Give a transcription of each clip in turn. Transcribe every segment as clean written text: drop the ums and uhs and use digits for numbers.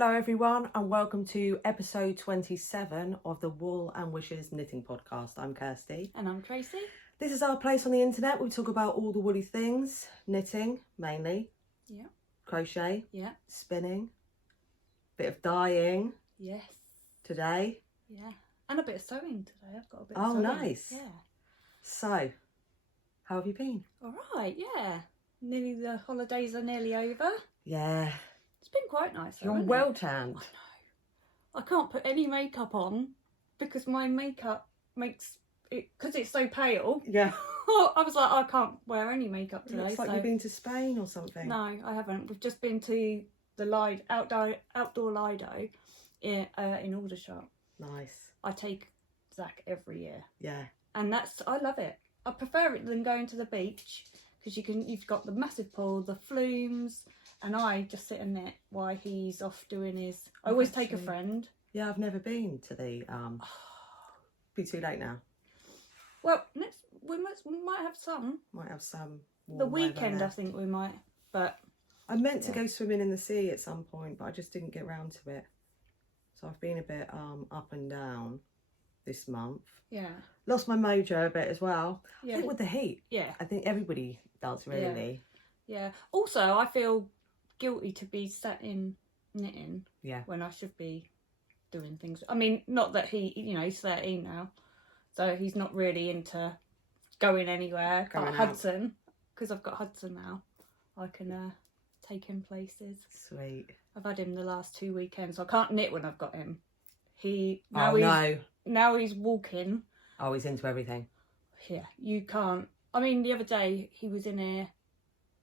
Hello everyone and welcome to episode 27 of the Wool and Wishes Knitting Podcast. I'm Kirsty. And I'm Tracy. This is our place on the internet. We talk about all the woolly things, knitting mainly, Yeah. crochet, Yeah. spinning, bit of dyeing. Yes. Today. Yeah. And a bit of sewing today. I've got a bit of Oh, sewing. nice. Yeah. So, how have you been? All right, yeah. Nearly the holidays are nearly over. Yeah. It's been quite nice. Though, You're hasn't well it? tanned. I know. I can't put any makeup on because my makeup makes it, because it's so pale. Yeah. I was like, I can't wear any makeup It today. looks like you've been to Spain or something. No, I haven't. We've just been to the outdoor Lido in Aldershot. Nice. I take Zach every year. Yeah. And I love it. I prefer it than going to the beach because you've got the massive pool, the flumes, and I just sit and knit while he's off doing his. I always take a friend. Yeah, I've never been to the. Be too late now. Well, we might have some. Might have some. The weekend, I think we might. But I meant to go swimming in the sea at some point, but I just didn't get round to it. So I've been a bit up and down this month. Yeah. Lost my mojo a bit as well. Yeah. I think with the heat. Yeah. I think everybody does really. Yeah. Also, I feel guilty to be sat in knitting. Yeah. When I should be doing things. I mean, not that he's 13 now, so he's not really into going anywhere. But Hudson, because I've got Hudson now, I can take him places. Sweet. I've had him the last 2 weekends, so I can't knit when I've got him. Now he's walking. Oh, he's into everything. Yeah, you can't. I mean, the other day he was in here.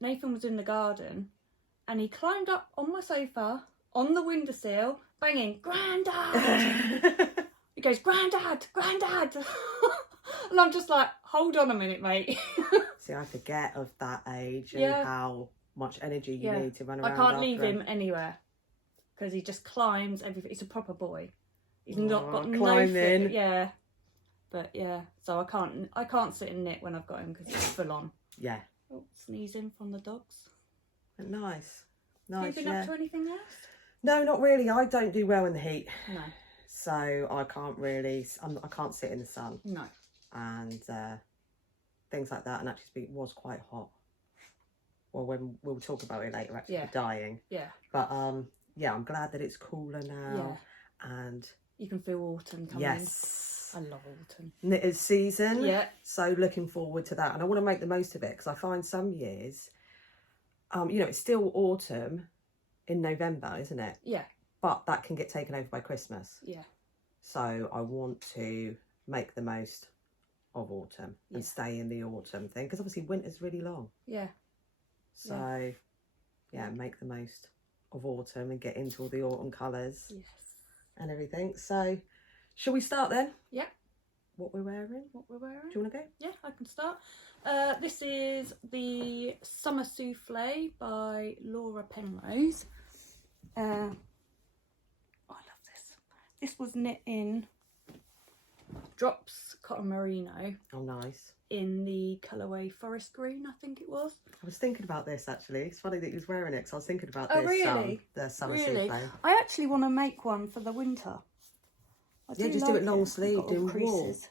Nathan was in the garden, and he climbed up on my sofa on the windowsill, banging, "Grandad!" He goes, "Grandad, Grandad!" And I'm just like, "Hold on a minute, mate." See, I forget of that age and Yeah. how much energy you need to run around. I can't leave him anywhere because he just climbs everything. He's a proper boy. He's not got no fit. Yeah, but yeah. So I can't sit and knit when I've got him because he's full on. Yeah. Oh, sneezing from the dogs. But nice. Have you been up to anything else? No, not really. I don't do well in the heat. No. So I can't really. I can't sit in the sun. No. And things like that. And actually, it was quite hot. Well, we'll talk about it later. Actually, dying. Yeah. But yeah, I'm glad that it's cooler now. Yeah. And you can feel autumn coming. Yes. I love autumn. Knitter's season. Yeah. So looking forward to that, and I want to make the most of it because I find some years, it's still autumn in November, isn't it? Yeah. But that can get taken over by Christmas. Yeah. So I want to make the most of autumn and stay in the autumn thing because obviously winter's really long. Yeah. So yeah, make the most of autumn and get into all the autumn colours. Yes. And everything. So shall we start then? Yeah. What we're wearing? What we're wearing? Do you want to go? Yeah, I can start. This is the Summer Souffle by Laura Penrose. I love this. This was knit in Drops Cotton Merino. Oh, nice. In the colourway Forest Green, I think it was. I was thinking about this actually. It's funny that you was wearing it because I was thinking about this. Oh, really? The summer souffle. I actually want to make one for the winter. Yeah, just do it long sleeve, do creases.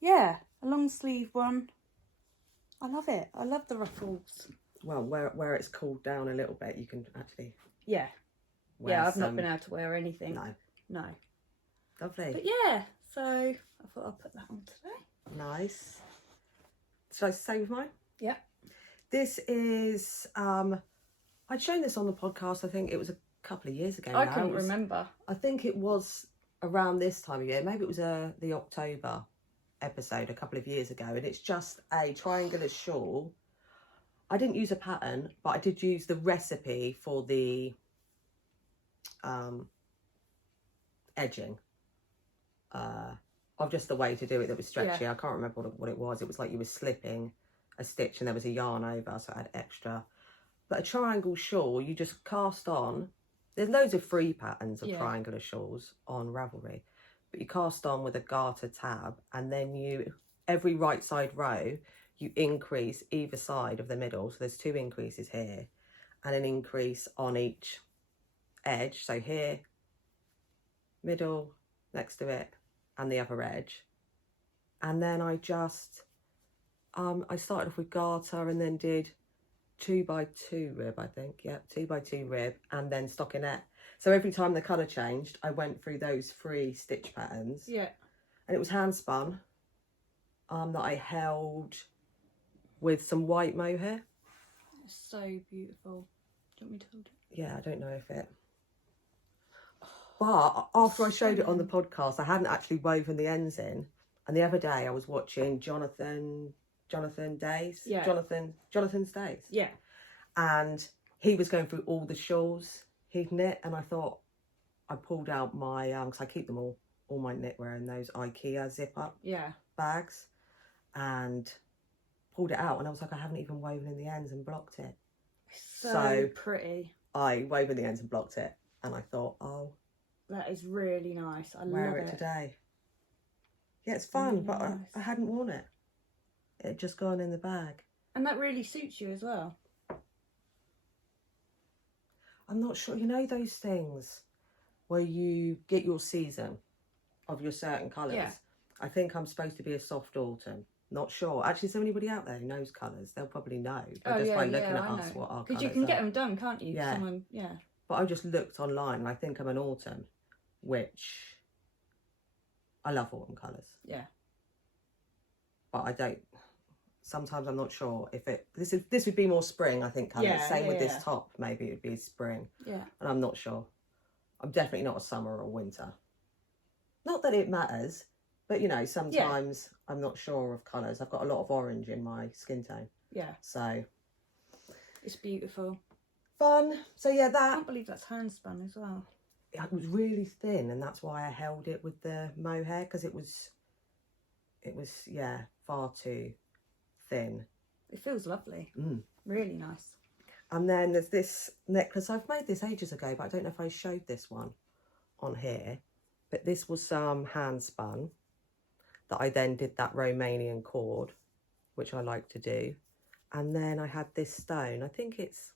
Yeah, a long sleeve one. I love it. I love the ruffles. Well, where it's cooled down a little bit, you can actually. Yeah. I've not been able to wear anything. No. Lovely. But yeah, so I thought I'd put that on today. Nice. Should I say with mine? Yeah. This is I'd shown this on the podcast. I think it was a couple of years ago. I couldn't remember. I think it was around this time of year. Maybe it was the October episode a couple of years ago, and it's just a triangular shawl. I didn't use a pattern, but I did use the recipe for the edging of just the way to do it that was stretchy. I can't remember what it was. It was like you were slipping a stitch and there was a yarn over, so I had extra. But a triangle shawl, you just cast on. There's loads of free patterns of triangular shawls on Ravelry, but you cast on with a garter tab, and then every right side row you increase either side of the middle. So there's 2 increases here and an increase on each edge, so here, middle, next to it, and the other edge. And then I just, I started off with garter and then did 2x2 rib, I think. Yeah, 2x2 rib, and then stockinette. So every time the colour changed, I went through those 3 stitch patterns. Yeah. And it was hand spun that I held with some white mohair. It's so beautiful. Do you want me to hold it? Yeah, I don't know if it... But after I showed it on the podcast, I hadn't actually woven the ends in. And the other day I was watching Jonathan's Days. Yeah. Jonathan's Days. Yeah. And he was going through all the shawls he'd knit, and I thought, I pulled out my, because I keep them all my knitwear in those IKEA zip-up bags, and pulled it out, and I was like, I haven't even woven in the ends and blocked it. So pretty. I wove in the ends and blocked it, and I thought, oh, that is really nice. I wear love it today. Yeah, it's fun, really but nice. I hadn't worn it. It had just gone in the bag. And that really suits you as well. I'm not sure, you know those things where you get your season of your certain colours? Yeah. I think I'm supposed to be a soft autumn. Not sure. Actually, is there anybody out there who knows colours? They'll probably know. But just by looking at us what our colours are. Because you can get them done, can't you? Yeah. But I just looked online and I think I'm an autumn, which I love autumn colours. Yeah. But I don't. Sometimes I'm not sure if it. This would be more spring, I think. Colours. Yeah, Same with this top. Maybe it would be spring. Yeah. And I'm not sure. I'm definitely not a summer or winter. Not that it matters, but you know, sometimes I'm not sure of colours. I've got a lot of orange in my skin tone. Yeah. So it's beautiful. Fun. So yeah, I that. can't believe that's hand spun as well. It was really thin, and that's why I held it with the mohair, because it was far too thin. It feels lovely. Mm. Really nice. And then there's this necklace. I've made this ages ago, but I don't know if I showed this one on here. But this was hand spun that I then did that Romanian cord, which I like to do. And then I had this stone. I think it's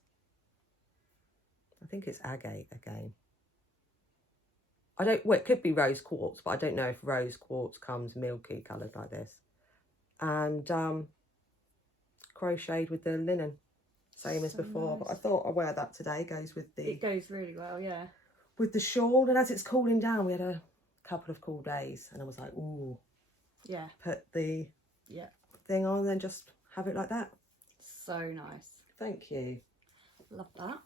agate again. It could be rose quartz, but I don't know if rose quartz comes milky coloured like this. And crocheted with the linen, same as before. Nice. But I thought I'd wear that today. Goes with the. It goes really well, yeah. With the shawl, and as it's cooling down, we had a couple of cool days, and I was like, ooh, yeah. Put the thing on, and then just have it like that. So nice. Thank you. Love that.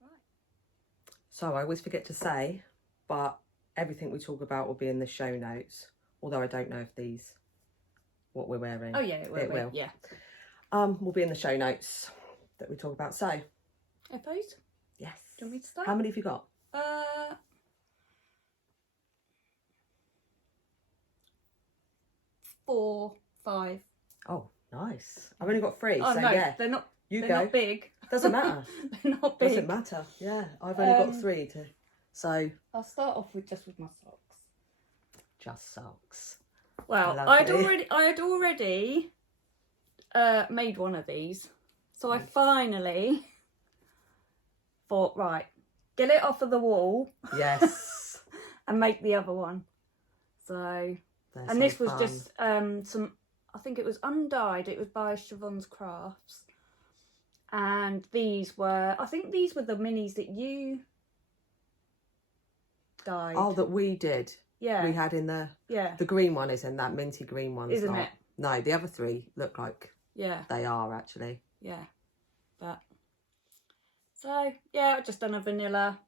Right. So I always forget to say, but everything we talk about will be in the show notes. Although I don't know if these, what we're wearing. Oh yeah, it will. Yeah. Will be in the show notes that we talk about. So. Oppose? Yes. Do you want me to start? How many have you got? 4, 5. Oh, nice. I've only got 3. Oh so no, yeah. they're not. They're not big. Doesn't matter. They're not big. Doesn't matter. Yeah, I've only got 3 to. So. I'll start off with my socks. Just socks. Well, I had already made one of these, so I finally thought, right, get it off of the wall. Yes. And make the other one. So, and this was just some. I think it was undyed. It was by Siobhan's Crafts, and these were. I think these were the minis that you dyed. Oh, that we did. Yeah. We had in the. Yeah. The green one is in that minty green one. Isn't it? No, the other 3 look like. Yeah. They are actually. Yeah. But. So yeah, I've just done a vanilla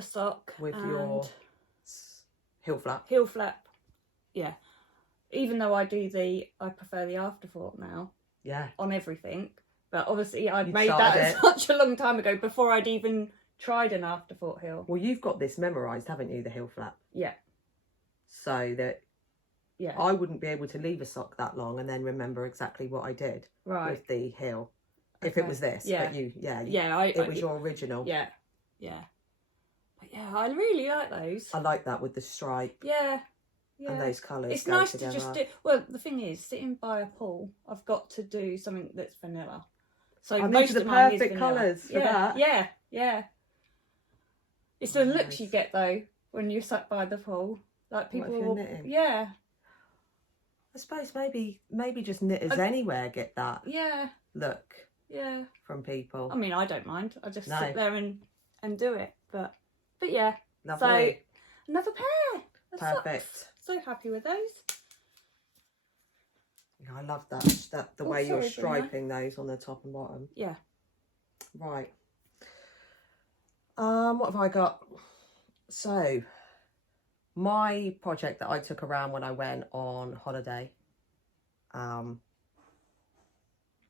sock with your heel flap. Heel flap. Yeah. Even though I prefer the afterthought now. Yeah. On everything. But obviously I'd made that such a long time ago before I'd even tried an afterthought heel. Well, you've got this memorised, haven't you, the heel flap? Yeah. So that I wouldn't be able to leave a sock that long and then remember exactly what I did with the heel. If it was this. Yeah. But it was your original. Yeah. Yeah. But yeah, I really like those. I like that with the stripe. Yeah. Yeah. And those colours. It's nice together. To just do. Well, the thing is, sitting by a pool, I've got to do something that's vanilla. So And most these are of the mine is perfect vanilla. colours for yeah, that. Yeah, yeah. It's the looks Nice. you get though when you're sat by the pool. Like people if you're will, knitting? yeah, I suppose maybe just knitters anywhere get that yeah, look yeah. from people. I mean, I don't mind. I just No. sit there and do it. But yeah. Lovely. So another pair. Of Perfect. socks. So happy with those. Yeah, I love that the way you're sorry, striping those on the top and bottom. Yeah. Right. What have I got? So, my project that I took around when I went on holiday,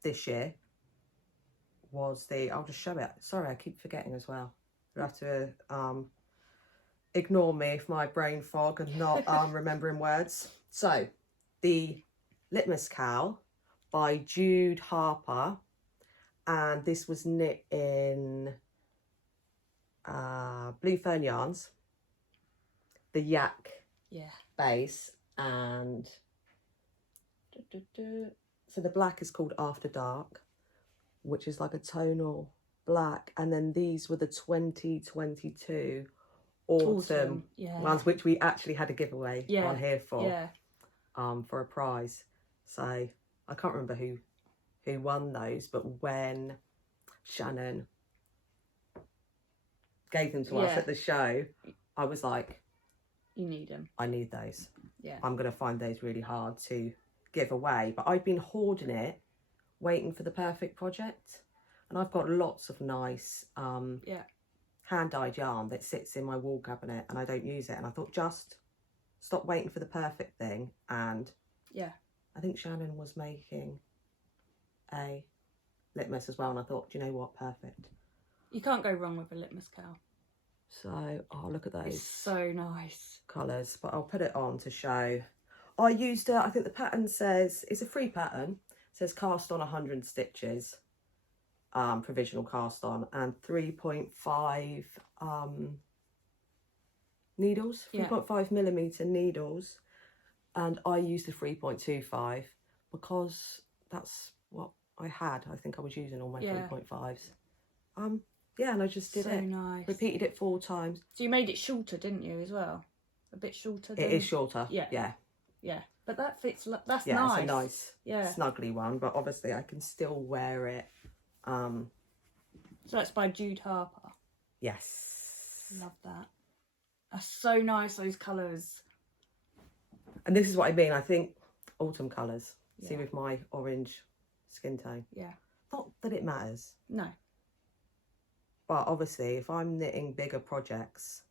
this year was I'll just show it. Sorry, I keep forgetting as well. You'll have to ignore me for my brain fog and not remembering words. So, the Litmus Cowl by Jude Harper, and this was knit in Blue Fern yarns, the yak base, and so the black is called After Dark, which is like a tonal black, and then these were the 2022 autumn ones, which we actually had a giveaway on here for a prize. So I can't remember who won those, but when Shannon gave them to us at the show, I was like, you need them. I need those. Yeah. I'm going to find those really hard to give away. But I've been hoarding it, waiting for the perfect project. And I've got lots of nice hand-dyed yarn that sits in my wall cabinet and I don't use it. And I thought, just stop waiting for the perfect thing. And I think Shannon was making a litmus as well. And I thought, do you know what? Perfect. You can't go wrong with a litmus cowl. So, oh, look at those. It's so nice. Colours, but I'll put it on to show. I used I think the pattern says, it's a free pattern. It says cast on 100 stitches, provisional cast on, and 3.5 needles, 3.5 millimetre needles. And I used the 3.25 because that's what I had. I think I was using all my 3.5s. Yeah, and I just did it. Nice. Repeated it 4 times. So you made it shorter, didn't you, as well? A bit shorter. It is shorter. Yeah. But that fits. That's nice. Yeah, it's a nice, snuggly one. But obviously, I can still wear it. So that's by Jude Harper. Yes. Love that. That's so nice. Those colours. And this is what I mean. I think autumn colours. See, with my orange skin tone. Yeah. Not that it matters. No. But obviously, if I'm knitting bigger projects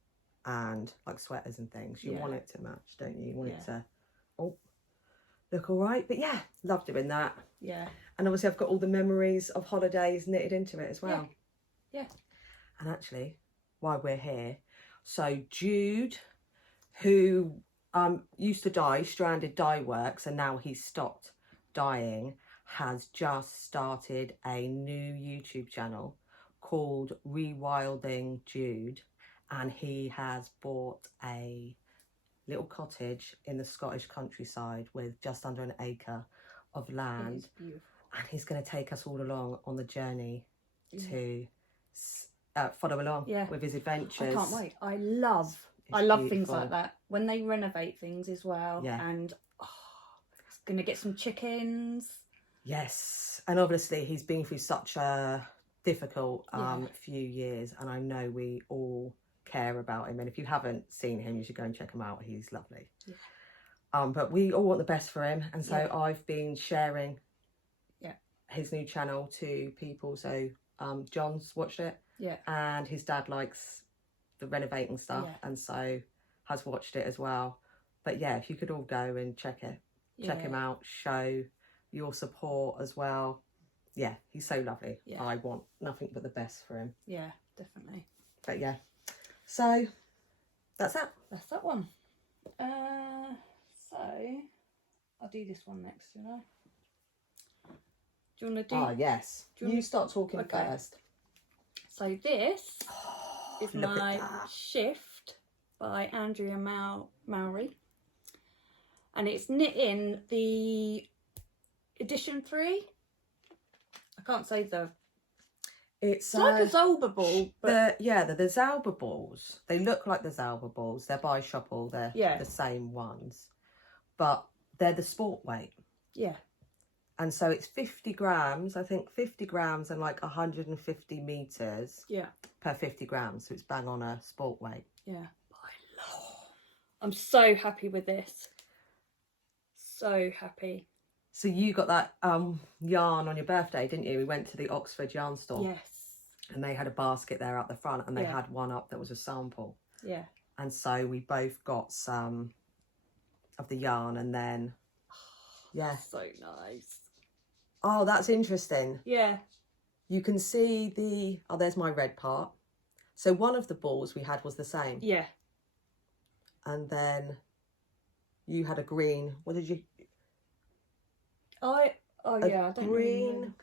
and like sweaters and things, you want it to match, don't you? You want it to look all right. But yeah, love doing that. Yeah. And obviously, I've got all the memories of holidays knitted into it as well. Yeah. And actually, while we're here, so Jude, who used to dye stranded dye works, and now he's stopped dyeing, has just started a new YouTube channel called Rewilding Jude, and he has bought a little cottage in the Scottish countryside with just under an acre of land, and he's going to take us all along on the journey to follow along with his adventures. I can't wait. I love things like that when they renovate things as well. And he's going to get some chickens. Yes, and obviously he's been through such a difficult few years, and I know we all care about him, and if you haven't seen him, you should go and check him out. He's lovely. But we all want the best for him, and so I've been sharing his new channel to people. So John's watched it, and his dad likes the renovating stuff, and so has watched it as well. But yeah, if you could all go and check him out, show your support as well. Yeah, he's so lovely. I want nothing but the best for him. Yeah, definitely. But yeah, so that's that. That's that one. So I'll do this one next, you know. Do you want to do? Ah, yes. You start talking first. So this is my Shift by Andrea Mowry, and it's knit in the edition 3. I can't say the... It's like a Zolba ball, but... the Zalba balls. They look like the Zalba balls. They're by Shawlography. They're the same ones. But they're the sport weight. Yeah. And so it's 50 grams, I think 50 grams and like 150 metres per 50 grams. So it's bang on a sport weight. Yeah. I'm so happy with this. So happy. So you got that yarn on your birthday, didn't you? We went to the Oxford yarn store. Yes. And they had a basket there out the front and they had one up that was a sample. Yeah. And so we both got some of the yarn and then, So nice. Oh, that's interesting. Yeah. You can see there's my red part. So one of the balls we had was the same. Yeah. And then you had a green. What did you? I don't green. Really know.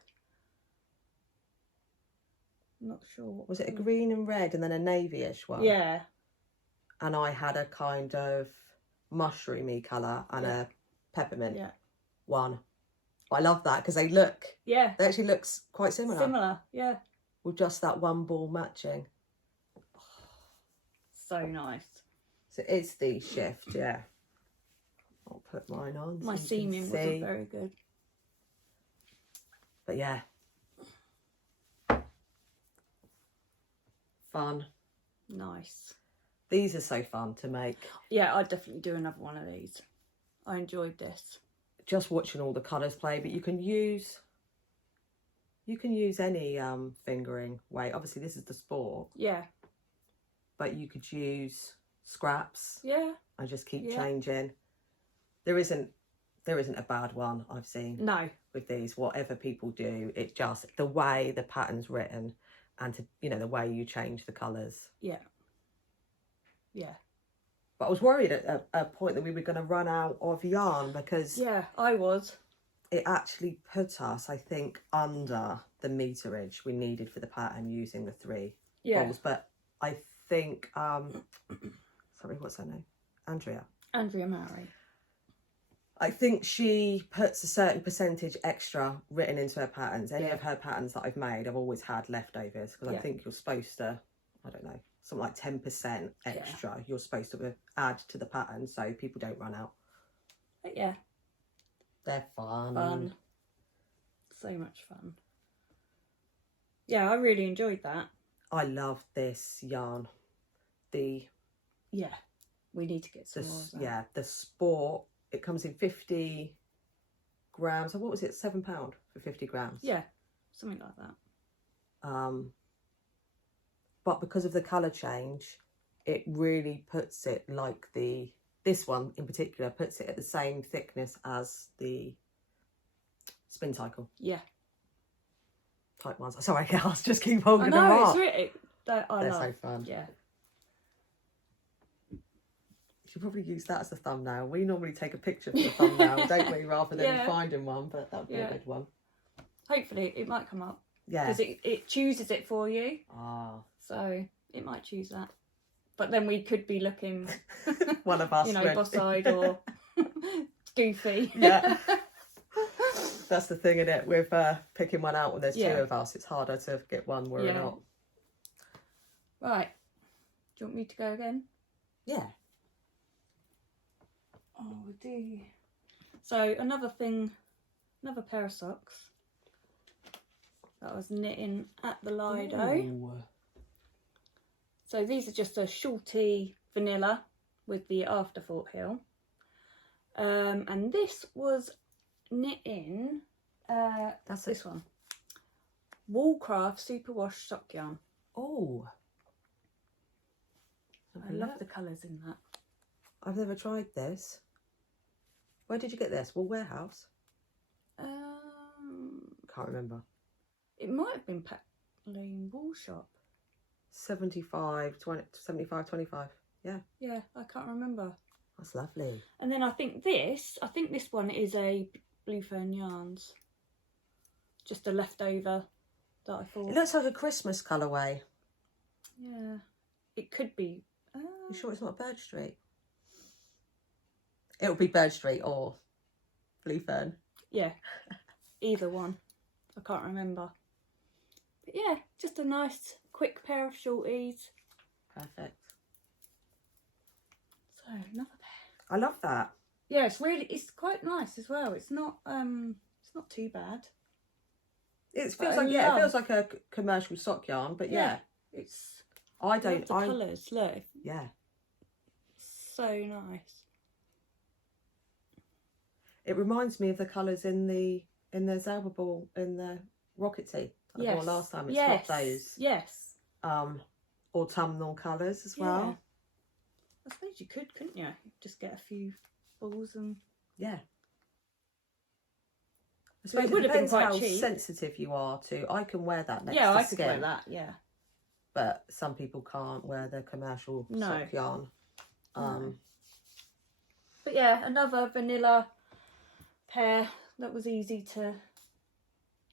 I'm not sure. Was it a green and red and then a navy-ish one? Yeah. And I had a kind of mushroomy colour and a peppermint one. I love that because they actually looks quite similar. Similar, yeah. With just that one ball matching. So nice. So it's the shift, yeah. I'll put mine on. My seaming wasn't very good. But yeah. Fun. Nice. These are so fun to make. Yeah, I'd definitely do another one of these. I enjoyed this. Just watching all the colours play, but you can use any fingering weight. Obviously this is the sport. Yeah. But you could use scraps. Yeah. And just keep changing. There isn't a bad one I've seen. No. With these, whatever people do, it just the way the pattern's written and the way you change the colours. Yeah. Yeah. But I was worried at a point that we were going to run out of yarn because... Yeah, I was. It actually put us, I think, under the meterage we needed for the pattern using the 3 balls. But I think... sorry, what's her name? Andrea Murray. I think she puts a certain percentage extra written into her patterns. Any of her patterns that I've made, I've always had leftovers because I think you're supposed to, I don't know, something like 10% extra you're supposed to add to the pattern so people don't run out. But yeah. They're fun. Fun. So much fun. Yeah, I really enjoyed that. I love this yarn. Yeah, we need to get some more of that. Yeah, the sport, it comes in 50 grams. So what was it, £7 for 50 grams? Yeah, something like that. But because of the colour change, it really puts it like this one in particular, puts it at the same thickness as the Spin Cycle. Yeah. Type ones. Sorry, girls, just keep holding them up. It's really, they're so fun. Yeah. You should probably use that as a thumbnail. We normally take a picture for the thumbnail, don't we, rather than finding one, but that would be a good one. Hopefully, it might come up. Yeah. Because it chooses it for you. Ah. So it might choose that. But then we could be looking, one of us, boss-eyed or goofy. Yeah. That's the thing, isn't it? With picking one out when there's 2 of us, it's harder to get one where we're not. Right. Do you want me to go again? Yeah. Oh, we do. So another pair of socks that I was knitting at the Lido. Ooh. So these are just a shorty vanilla with the afterthought heel. And this was knitting, that's this one. Woolcraft Superwash Sock Yarn. Oh. I love the colours in that. I've never tried this. Where did you get this? Wool Warehouse? Can't remember. It might have been Pat Lane Wool Shop. 75, 25. Yeah. Yeah, I can't remember. That's lovely. And then I think this one is a Blue Fern Yarns. Just a leftover that I thought. It looks like a Christmas colourway. Yeah. It could be. You sure it's not Bird Street? It'll be Bird Street or Blue Fern. Yeah. Either one. I can't remember. But yeah, just a nice quick pair of shorties. Perfect. So another pair. I love that. Yeah, it's quite nice as well. It's not too bad. It feels like a commercial sock yarn, but yeah. It's I don't the colours, look. Yeah. So nice. It reminds me of the colours in the Zelda ball in the Rocket Tea I wore last time. It's got those autumnal colours as well. I suppose you couldn't you? Just get a few balls and I suppose it would have been quite how cheap. sensitive you are to. I can wear that next to I skin. could wear that. Yeah. But some people can't wear the commercial sock yarn. No. But yeah, another vanilla pair that was easy to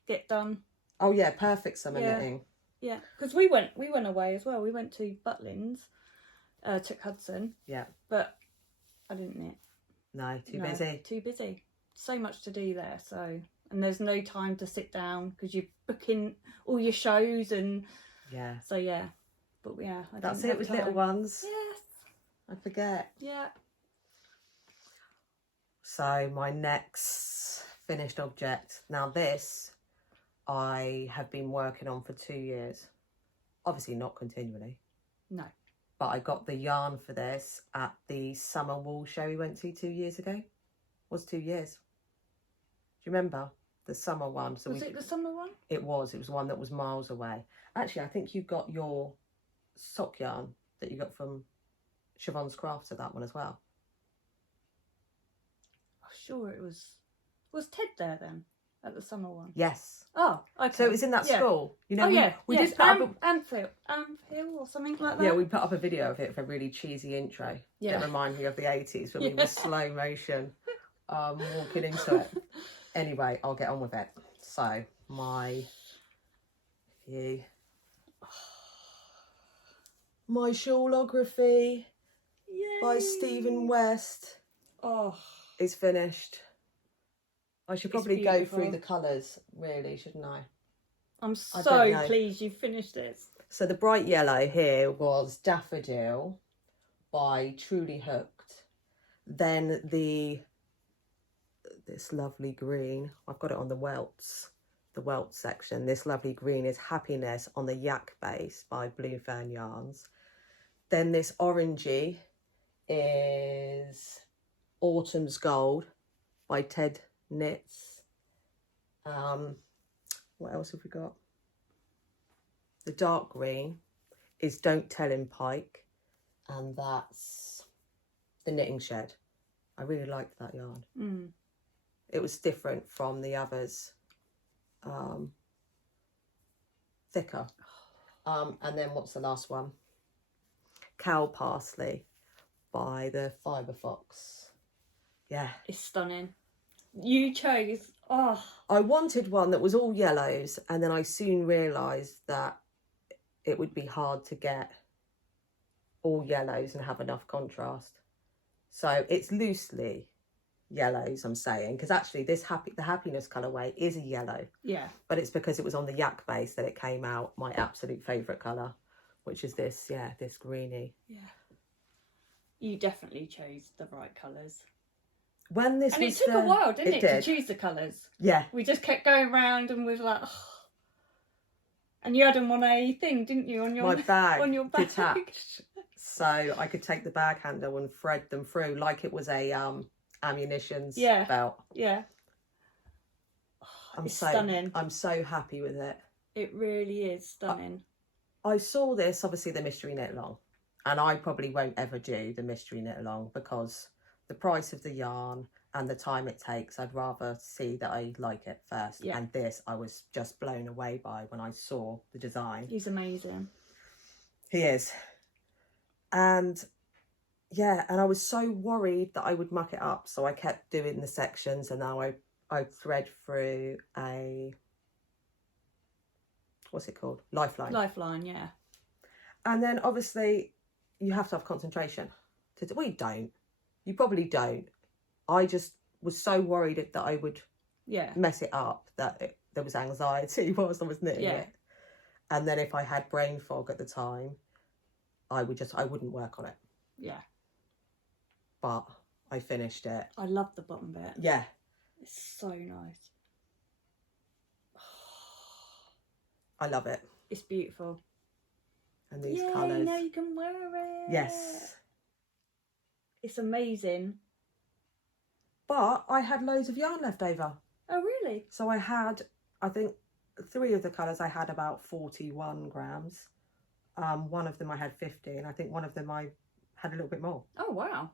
get done. Oh yeah, perfect summer knitting. Yeah, because we went away as well. We went to Butlins, took Hudson. Yeah. But I didn't knit. No, busy. Too busy. So much to do there. So, and there's no time to sit down because you're booking all your shows and. Yeah. So yeah, but yeah. That's it with little ones. Yes. I forget. Yeah. So my next finished object. Now this, I have been working on for 2 years. Obviously not continually. No. But I got the yarn for this at the summer wool show we went to 2 years ago. It was 2 years. Do you remember? The summer one. So was it the summer one? It was one that was miles away. Actually, I think you got your sock yarn that you got from Siobhan's Crafts at that one as well. I'm sure it was. Was Ted there then at the summer one? Yes. Oh, okay. So it was in that school. You know, we did put up Amphil or something like that. Yeah, we put up a video of it for a really cheesy intro. Yeah. That reminded me of the 80s when we were slow motion walking into it. Anyway, I'll get on with it. So my Shawlography by Stephen West is finished. I should probably go through the colours, really, shouldn't I? I'm so pleased you finished this. So the bright yellow here was Daffodil by Truly Hooked. Then this lovely green, I've got it on the welts section. This lovely green is Happiness on the Yak base by Blue Fern Yarns. Then this orangey is Autumn's Gold by Ted Knits. What else have we got? The dark green is Don't Tell Him Pike, and that's the Knitting Shed. I really liked that yarn. It was different from the others, thicker. And then what's the last one? Cowl Parsley by the Fibre Fox. Yeah. It's stunning. You chose, I wanted one that was all yellows, and then I soon realised that it would be hard to get all yellows and have enough contrast. So it's loosely yellows, I'm saying, because actually the Happiness colourway is a yellow. Yeah. But it's because it was on the Yak base that it came out my absolute favourite colour, which is this greeny. Yeah. You definitely chose the right colours. And it took a while, didn't it, to choose the colours? Yeah. We just kept going round and we were like, and you had them on a thing, didn't you? On your bag, on your bag. Detached. So I could take the bag handle and thread them through like it was a ammunitions belt. Yeah. It's stunning. I'm so happy with it. It really is stunning. I saw this, obviously, the mystery knit along, and I probably won't ever do the mystery knit along because the price of the yarn and the time it takes, I'd rather see that I like it first. Yeah. And this I was just blown away by when I saw the design. He's amazing. He is. And yeah, and I was so worried that I would muck it up, so I kept doing the sections, and now I thread through a, what's it called? Lifeline. Lifeline, yeah. And then obviously you have to have concentration. Well, you don't. You probably don't. I just was so worried that I would mess it up that there was anxiety whilst I was knitting Yeah. it. And then if I had brain fog at the time, I wouldn't work on it. Yeah. But I finished it. I love the bottom bit. Yeah. It's so nice. I love it. It's beautiful. And these Yay, colours. now you can wear it. Yes. It's amazing. But I had loads of yarn left over. Oh, really? So I had, I think, 3 of the colours I had about 41 grams. One of them I had 50, and I think one of them I had a little bit more. Oh, wow.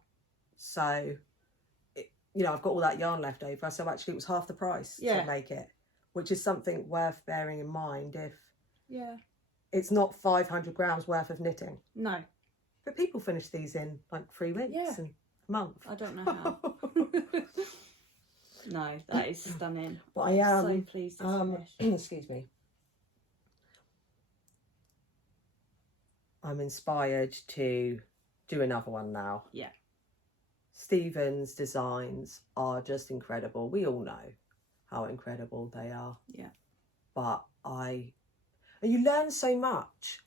So, I've got all that yarn left over. So actually it was half the price to make it, which is something worth bearing in mind if it's not 500 grams worth of knitting. No. But people finish these in like 3 weeks and a month. I don't know how. No, that is stunning. But I am so pleased it's finished. Excuse me. I'm inspired to do another one now. Yeah. Stephen's designs are just incredible. We all know how incredible they are. Yeah. But you learn so much.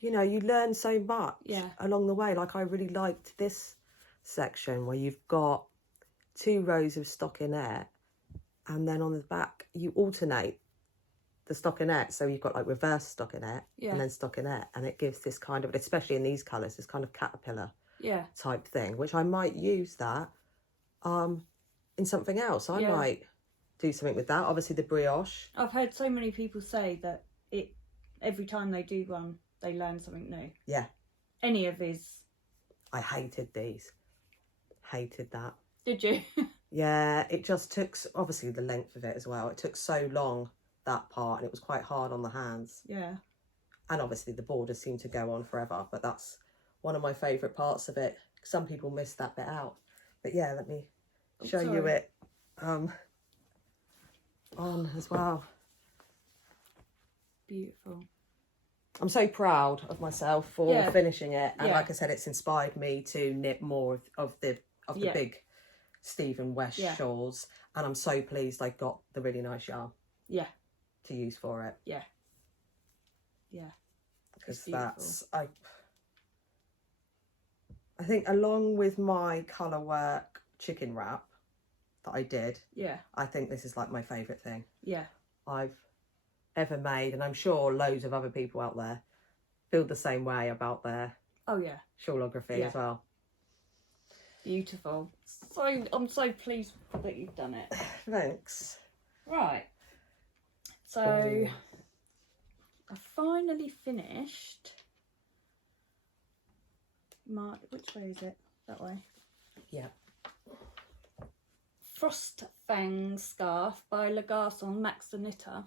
You learn so much along the way. Like I really liked this section where you've got 2 rows of stockinette, and then on the back you alternate the stockinette, so you've got like reverse stockinette and then stockinette, and it gives this kind of, especially in these colours, this kind of caterpillar type thing, which I might use that in something else. I might do something with that. Obviously the brioche, I've heard so many people say that every time they do one they learn something new. Yeah. Any of his. I hated these. Hated that. Did you? Yeah, it just took, obviously the length of it as well. It took so long, that part, and it was quite hard on the hands. Yeah. And obviously the borders seem to go on forever, but that's one of my favourite parts of it. Some people miss that bit out. But yeah, let me show you it on as well. Beautiful. I'm so proud of myself for finishing it, and like I said, it's inspired me to knit more of the big Stephen West shawls, and I'm so pleased I got the really nice yarn to use for it. Because that's I think, along with my colour work chicken wrap that I did, I think this is like my favourite thing I've ever made, and I'm sure loads of other people out there feel the same way about their Shawlography as well. Beautiful. I'm so pleased that you've done it. Thanks. Right. So I finally finished which way is it? That way. Yeah. Frost Fang scarf by Le Garçon Max the Knitter.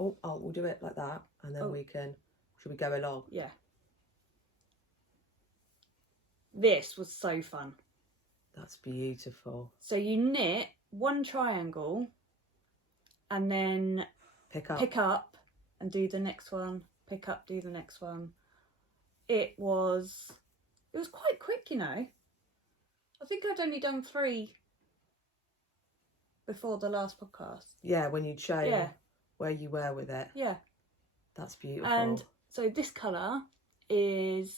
Oh, we'll do it like that, and then should we go along? Yeah. This was so fun. That's beautiful. So you knit 1 triangle and then Pick up and do the next one, pick up, do the next one. It was quite quick, I think I'd only done 3 before the last podcast. Yeah, when you'd show where you were with it. Yeah. That's beautiful. And so this colour is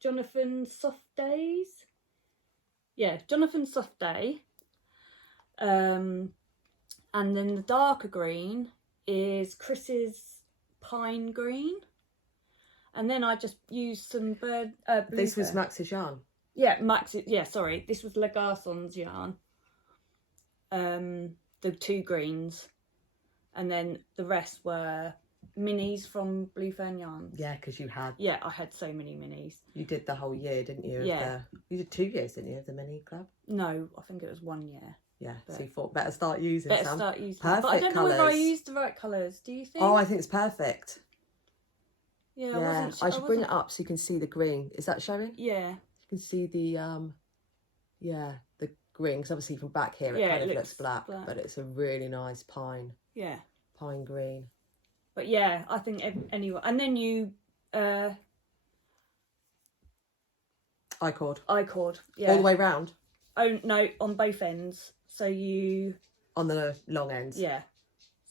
Jonathan Soft Days. Yeah, Jonathan Soft Day. And then the darker green is Chris's Pine Green. And then I just used some this was Max's yarn. Yeah, sorry. This was Le Garçon's yarn. The 2 greens. And then the rest were minis from Blue Fern Yarns. Yeah, because you had... Yeah, I had so many minis. You did the whole year, didn't you? Yeah. You did 2 years, didn't you, of the mini club? No, I think it was 1 year. Yeah, so you thought, better start using some. Start using perfect But I don't know whether I colours. used the right colours. Do you think? Oh, I think it's perfect. Yeah, I should bring it up so you can see the green. Is that showing? Yeah. You can see the, the green, because obviously from back here it kind of looks black, but it's a really nice pine. Yeah. Pine green. But yeah, I think anyway. And then you... I-cord. Yeah. All the way round? Oh, no, on both ends. So you... On the long ends? Yeah.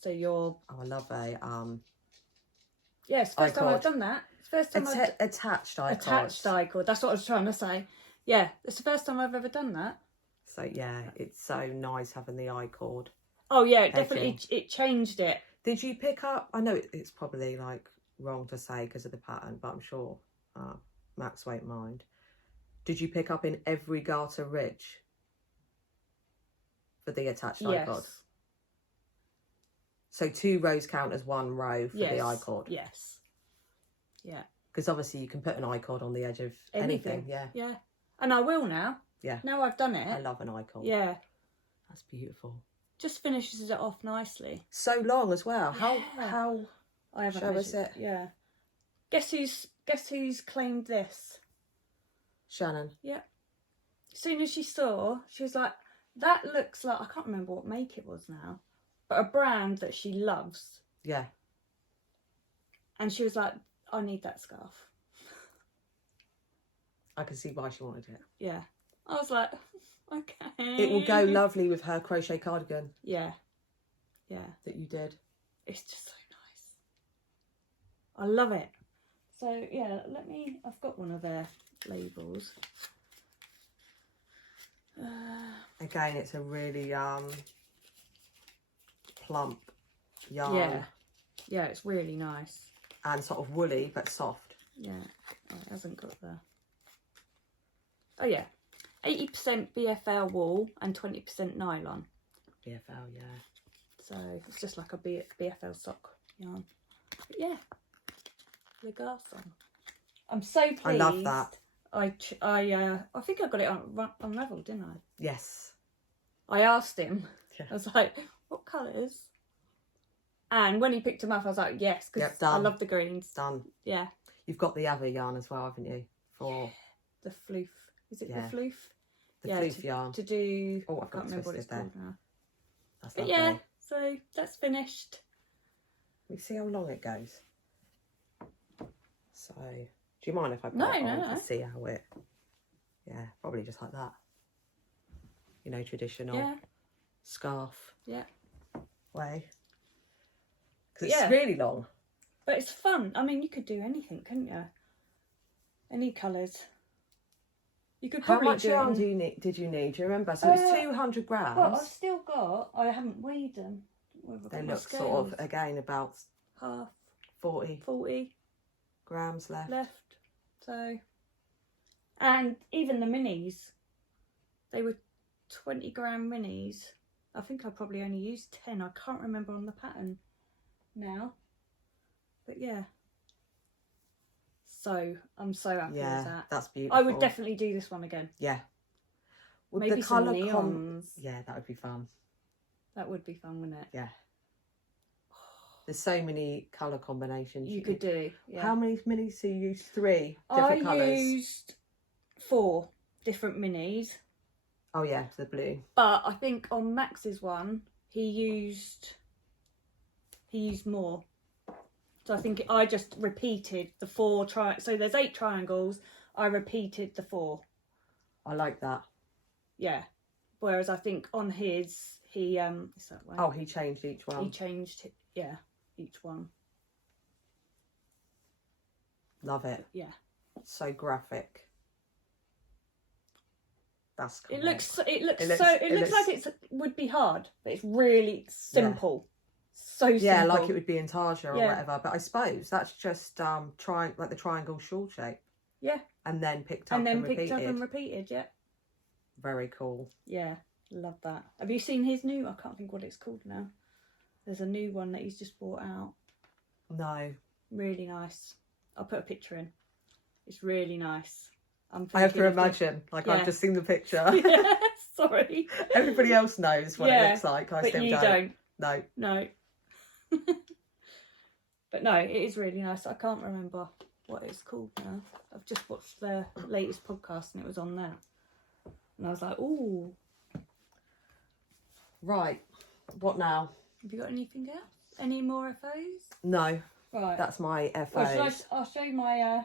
So you're... Oh, I love a Yeah, it's the first time I've I-cord. done that. It's the first time I've... Attached I-cord. Attached I-cord. That's what I was trying to say. Yeah, it's the first time I've ever done that. So yeah, it's so nice having the I-cord. Oh yeah, it definitely, it changed it. Did you pick up, I know it's probably like wrong to say because of the pattern, but I'm sure Max won't mind. Did you pick up in every garter ridge for the attached I-cord? So 2 rows count as 1 row for the I-cord? Yes. Yeah. Because obviously you can put an I-cord on the edge of anything. Yeah. Yeah. And I will now. Yeah. Now I've done it. I love an I-cord. Yeah. That's beautiful. Just finishes it off nicely. So long as well. Yeah. How I haven't show us it? Yeah. Guess who's claimed this? Shannon. Yeah. As soon as she saw, she was like, that looks like, I can't remember what make it was now, but a brand that she loves. Yeah. And she was like, I need that scarf. I can see why she wanted it. Yeah. I was like, okay. It will go lovely with her crochet cardigan. Yeah. Yeah. That you did. It's just so nice. I love it. So yeah, I've got one of their labels. Again, it's a really plump yarn. Yeah. Yeah, it's really nice. And sort of woolly, but soft. Yeah. Oh, it hasn't got the... Oh yeah. 80% BFL wool and 20% nylon. BFL, yeah. So it's just like a BFL sock yarn. But yeah. Le garçon. I'm so pleased. I love that. I think I got it unravelled, didn't I? Yes. I asked him. Yeah. I was like, what colours? And when he picked them up, I was like, yes, because I love the greens. Done. Yeah. You've got the other yarn as well, haven't you? For the floof. Is it the floof? The floof yarn. To do... Oh, I can't remember what it's called now. That's but lovely. yeah, so that's finished. We see how long it goes. So, do you mind if I put No, it on no. to see how it... Yeah, probably just like that. You know, traditional scarf way. Because it's really long. But it's fun. I mean, you could do anything, couldn't you? Any colours. You could probably How much yarn did you need? Do you remember? So it's 200 grams. Well, I've still got... I haven't weighed them. They look sort of, again, about half 40 grams left. So, and even the minis, they were 20-gram minis. I think I probably only used 10. I can't remember on the pattern now. But yeah. So, I'm so happy with that. That's beautiful. I would definitely do this one again. Yeah. With maybe the some colour neons. Yeah, that would be fun. That would be fun, wouldn't it? Yeah. There's so many colour combinations you could do. Yeah. How many minis? So you used 3 different colours? I used 4 different minis. Oh yeah, the blue. But I think on Max's one, he used more. So I think I just repeated the 4 so there's 8 triangles. I repeated the 4. I like that. Yeah. Whereas I think on his, he is that way? Oh, he changed each one. He changed, each one. Love it. Yeah. So graphic. That's cool. It looks like it would be hard, but it's really simple. So simple. Yeah, like it would be intarsia or whatever. But I suppose that's just like the triangle shawl shape. Yeah. And then picked up and repeated. Yeah. Very cool. Yeah, love that. Have you seen his new? I can't think what it's called now. There's a new one that he's just brought out. No. Really nice. I'll put a picture in. It's really nice. I have to imagine, I've just seen the picture. Yeah, sorry. Everybody else knows what it looks like. I still don't. No. But no, it is really nice. I can't remember what it's called now. I've just watched their latest podcast and it was on there. And I was like, ooh. Right. What now? Have you got anything else? Any more FOs? No. Right. That's my FOs. Well, I'll show you my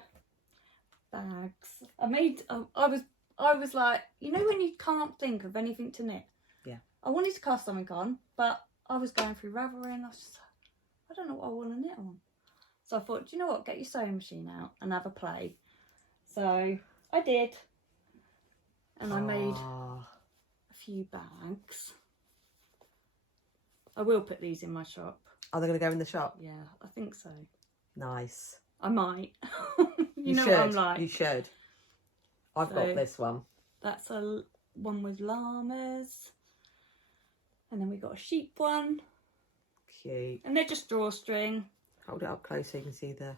bags. I was like, you know when you can't think of anything to knit? Yeah. I wanted to cast something on, but I was going through Ravelry and I was just like, I don't know what I want to knit on. So I thought, do you know what, get your sewing machine out and have a play. So I did. And I made a few bags. I will put these in my shop. Are they going to go in the shop? Yeah, I think so. Nice. I might. you know should. what I'm like. You should. I've got this one. That's a one with llamas. And then we got a sheep one. Cute. And they're just drawstring. Hold it up close so you can see the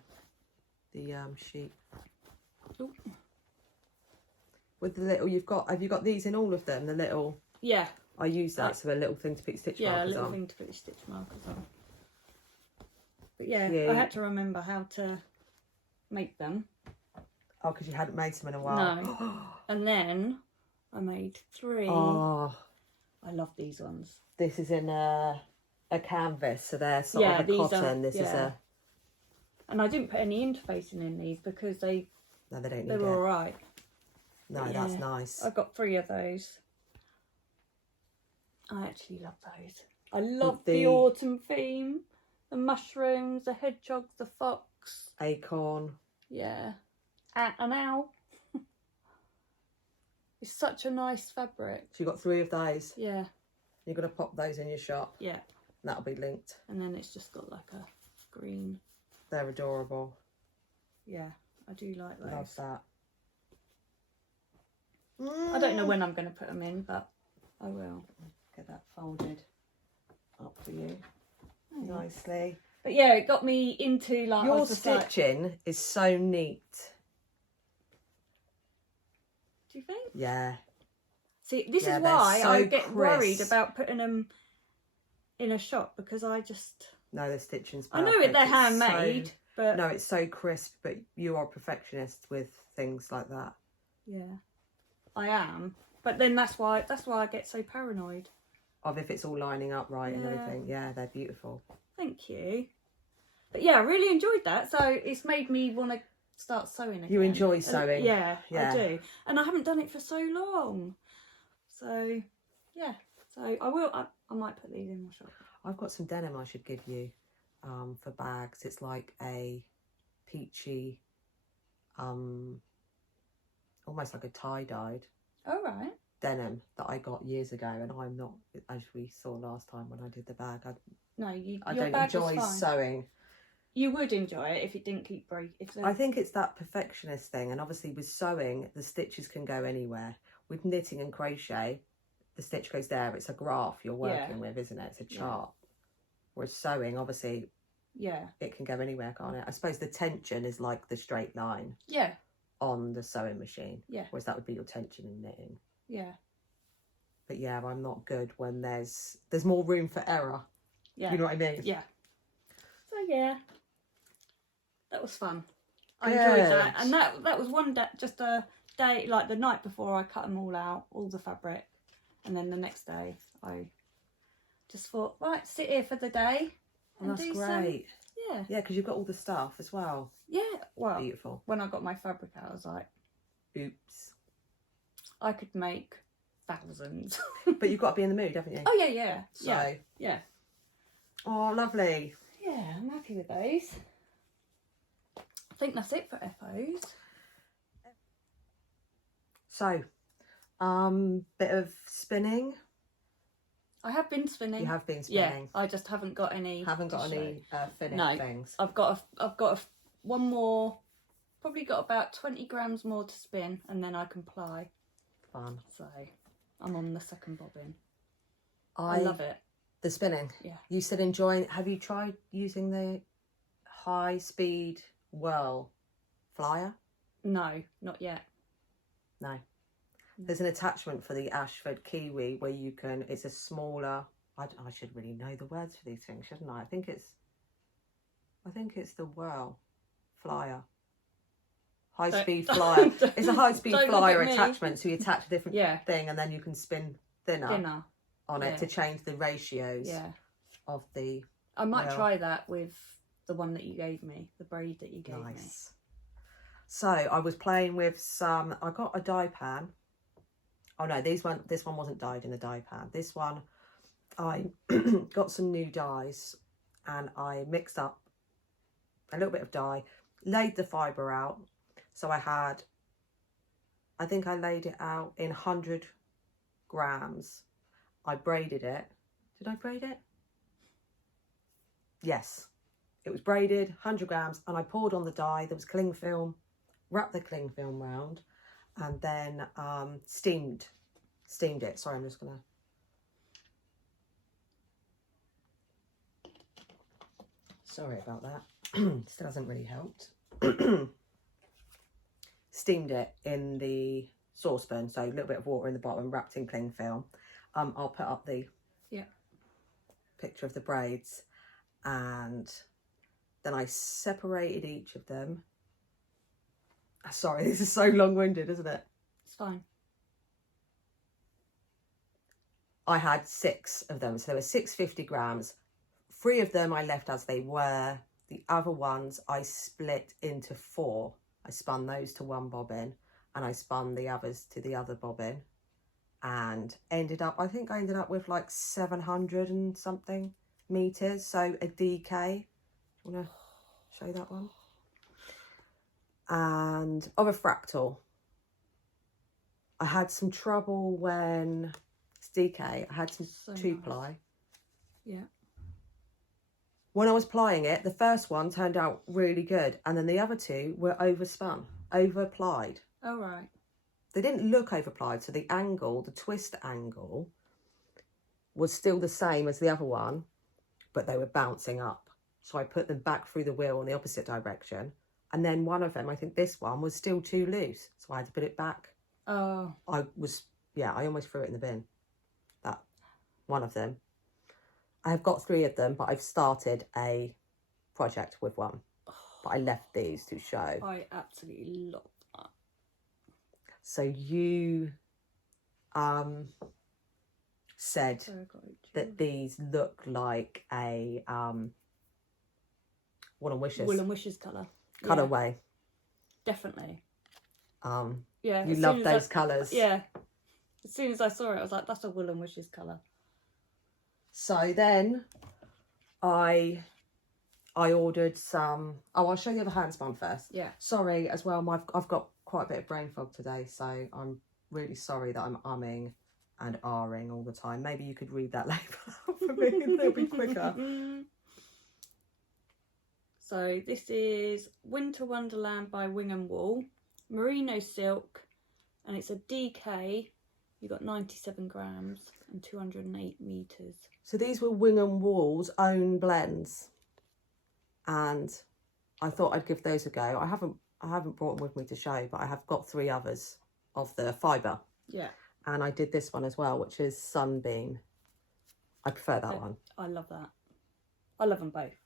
sheep. Ooh. With the little, have you got these in all of them? The little. Yeah. I use that, so a little thing to put stitch markers on. Yeah, a little thing to put your stitch markers on. But yeah, Cute. I had to remember how to make them. Oh, because you hadn't made some in a while. No. And then I made 3. Oh, I love these ones. this is in a canvas, so they're sort of a cotton. This is a. And I didn't put any interfacing in these because they No, they don't need they were alright. No, But that's yeah, nice. I got 3 of those. I actually love those. I love the autumn theme. The mushrooms, the hedgehogs, the fox. Acorn. Yeah. An owl. It's such a nice fabric. So you got 3 of those. Yeah. You're going to pop those in your shop. Yeah. And that'll be linked. And then it's just got like a green. They're adorable. Yeah, I do like those. Love that. I don't know when I'm going to put them in, but I will. Get that folded up for you nicely. But yeah, it got me into like... Your stitching is so neat. Do you think? Yeah. See, this is why I get worried about putting them in a shop, because I just... No, the stitching's perfect. I know they're handmade, but... No, it's so crisp, but you are a perfectionist with things like that. Yeah, I am. But then that's why I get so paranoid. Of if it's all lining up right and everything. Yeah, they're beautiful. Thank you. But yeah, I really enjoyed that. So it's made me want to start sewing again. You enjoy sewing? Yeah, I do. And I haven't done it for so long. So, yeah. So I will, I might put these in my shop. I've got some denim I should give you for bags. It's like a peachy, almost like a tie-dyed. Oh, right. Denim that I got years ago, and I'm not, as we saw last time when I did the bag, I don't enjoy sewing. You would enjoy it if it didn't keep breaking. I think it's that perfectionist thing, and obviously with sewing the stitches can go anywhere. With knitting and crochet the stitch goes there, it's a graph you're working with, isn't it? It's a chart. Whereas sewing, obviously, it can go anywhere, can't it? I suppose the tension is like the straight line on the sewing machine, whereas that would be your tension in knitting. Yeah. But yeah, I'm not good when there's more room for error. Yeah. You know what I mean? Yeah. So yeah, that was fun. I enjoyed that, and that was one day, just a day, like the night before I cut them all out, all the fabric, and then the next day I just thought, right, sit here for the day. And that's great. Yeah. Yeah, because you've got all the stuff as well. Yeah. Well, beautiful. When I got my fabric out, I was like, oops. I could make thousands. But you've got to be in the mood, haven't you? Oh, yeah. So, yeah. Oh, lovely. Yeah, I'm happy with those. I think that's it for FOs. So, bit of spinning. I have been spinning. You have been spinning. Yeah, I just haven't got any. Haven't got any finished things. I've got one more. Probably got about 20 grams more to spin, and then I can ply. Fun. So I'm on the second bobbin. I love it. The spinning. Yeah. You said enjoying. Have you tried using the high speed whirl flyer? No, not yet. No. There's an attachment for the Ashford Kiwi where you can. It's a smaller. I should really know the words for these things, shouldn't I? I think it's the whirl flyer. High speed flyer. It's a high speed flyer attachment, so you attach a different thing, and then you can spin thinner on it to change the ratios of the. I might try that with the one that you gave me, the braid that you gave me. So I was playing with some. I got a dye pan. Oh no, this one wasn't dyed in a dye pan. This one I got some new dyes and I mixed up a little bit of dye, laid the fibre out. So I think I laid it out in 100 grams. I braided it. Did I braid it? Yes. It was braided, 100 grams, and I poured on the dye. There was cling film, wrapped the cling film round, and then steamed it. Sorry, I'm just going to... Sorry about that. Still hasn't really helped. Steamed it in the saucepan, so a little bit of water in the bottom, wrapped in cling film. I'll put up the picture of the braids, and then I separated each of them. Sorry, this is so long-winded, isn't it? It's fine. I had 6 of them, so there were 650 grams. 3 of them I left as they were. The other ones I split into 4. I spun those to one bobbin and I spun the others to the other bobbin, and I think I ended up with like 700 and something meters. So a DK. Do you want to show that one? And of a fractal. I had some trouble when it's DK. I had some So 2-ply. Nice. Yeah. When I was plying it, the first one turned out really good, and then the other 2 were over-applied. Oh, right. They didn't look over-applied, so the angle, the twist angle, was still the same as the other one, but they were bouncing up. So I put them back through the wheel in the opposite direction, and then one of them, I think this one, was still too loose, so I had to put it back. Oh. I almost threw it in the bin. That one of them. I have got 3 of them, but I've started a project with one. But I left these to show. I absolutely love that. So you said that these look like a Wool & Wishes. Wool & Wishes colour. Colourway. Definitely. You love those colours. Yeah. As soon as I saw it, I was like, that's a Wool & Wishes colour. So then I ordered some... Oh, I'll show you the hand spun first. Yeah. Sorry as well, I've got quite a bit of brain fog today, so I'm really sorry that I'm umming and ahhing all the time. Maybe you could read that label out for me and it'll be quicker. So this is Winter Wonderland by Wing & Wool. Merino silk, and it's a DK. You got 97 grams and 208 meters. So these were Wing & Wool's own blends, and I thought I'd give those a go. I haven't brought them with me to show, but I have got 3 others of the fibre. Yeah. And I did this one as well, which is Sunbeam. I prefer that one. I love that. I love them both.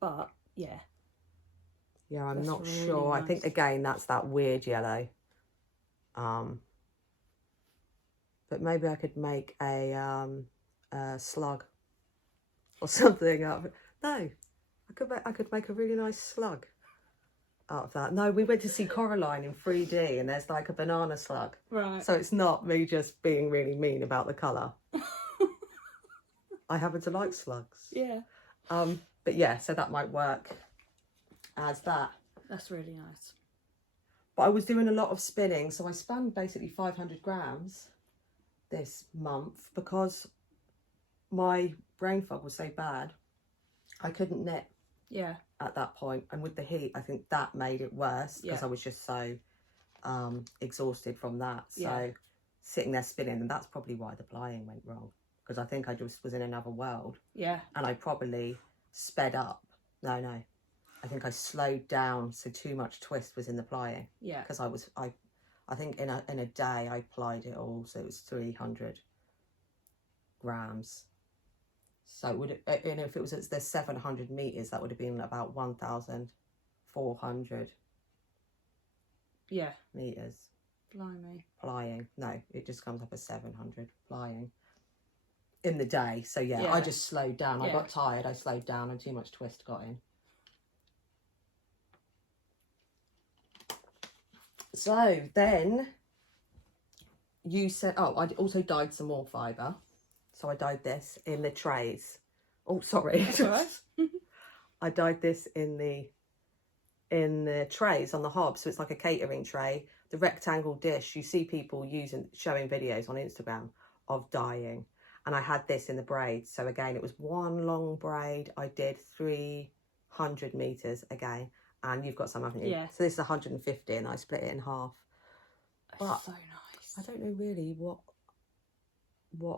But yeah. Yeah, I'm That's not really sure. nice. I think again that's that weird yellow. But maybe I could make a slug or something out of it. No, I could make a really nice slug out of that. No, we went to see Coraline in 3D and there's like a banana slug. Right. So it's not me just being really mean about the colour. I happen to like slugs. Yeah. But yeah, so that might work as that. That's really nice. But I was doing a lot of spinning, so I spun basically 500 grams this month because my brain fog was so bad. I couldn't knit at that point, and with the heat, I think that made it worse because I was just so exhausted from that. So sitting there spinning, and that's probably why the plying went wrong, because I think I just was in another world. Yeah. And I probably sped up. No, I think I slowed down, so too much twist was in the plying. Yeah. Because I think in a day I plied it all, so it was 300 grams. So and if it was at the 700 meters, that would have been about 1,400. Yeah. Meters. Blimey. Plying. No, it just comes up as 700 plying in the day. So yeah, I just slowed down. I got tired. I slowed down, and too much twist got in. So then you said, oh, I also dyed some more fibre. So I dyed this in the trays. Oh, sorry. That's all right. I dyed this in the trays on the hob. So it's like a catering tray. The rectangle dish, you see people showing videos on Instagram of dyeing. And I had this in the braids. So again, it was one long braid. I did 300 meters again. And you've got some, haven't you? Yeah. So this is 150 and I split it in half. That's so nice. I don't know really what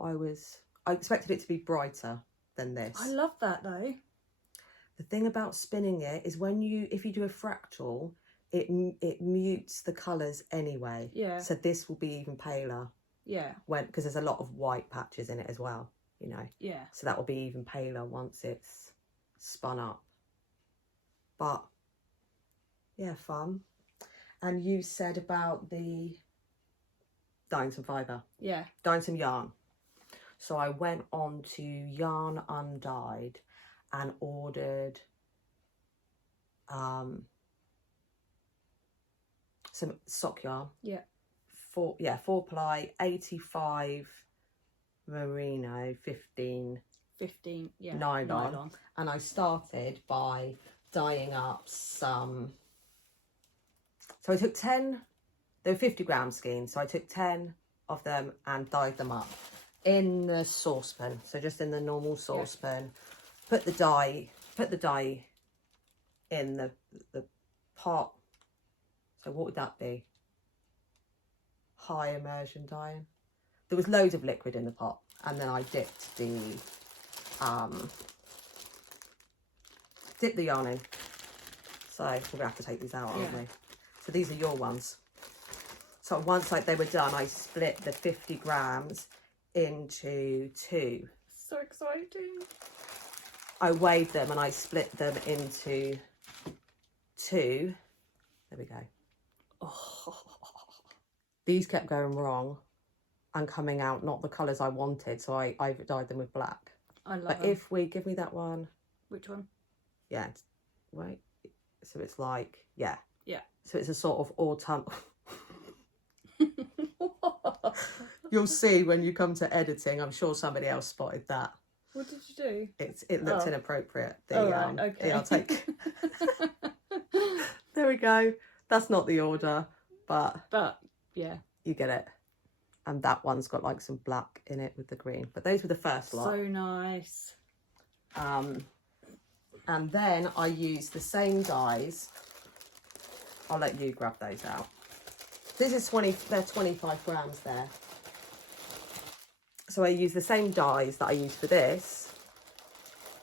I expected it to be brighter than this. I love that though. The thing about spinning it is if you do a fractal, it mutes the colours anyway. Yeah. So this will be even paler. Yeah. Because there's a lot of white patches in it as well, you know. Yeah. So that will be even paler once it's spun up. But yeah, fun. And you said about the dyeing some fibre. Yeah. Dyeing some yarn. So I went on to Yarn Undyed and ordered some sock yarn. Yeah. 4 ply, 85 merino, 15 yeah, nylon. And I started by dyeing up some. So I took 10, they were 50 gram skeins. So I took 10 of them and dyed them up in the saucepan. So just in the normal saucepan. Yeah. Put the dye in the pot. So what would that be? High immersion dyeing. There was loads of liquid in the pot, and then I dipped the yarn in. So we're gonna have to take these out, aren't we? So these are your ones. So once they were done, I split the 50 grams into 2. So exciting. I weighed them and I split them into 2. There we go. Oh. These kept going wrong and coming out not the colours I wanted, so I dyed them with black. I love But them. if we give me that one. Which one? Yeah, wait. So it's like, yeah. Yeah. So it's a sort of autumn. You'll see when you come to editing. I'm sure somebody else spotted that. What did you do? It looked inappropriate. Right, okay. Yeah, I'll take. There we go. That's not the order, but yeah, you get it. And that one's got like some black in it with the green. But those were the first lot. So nice. And then I used the same dyes. I'll let you grab those out. This is they're 25 grams there. So I used the same dyes that I used for this,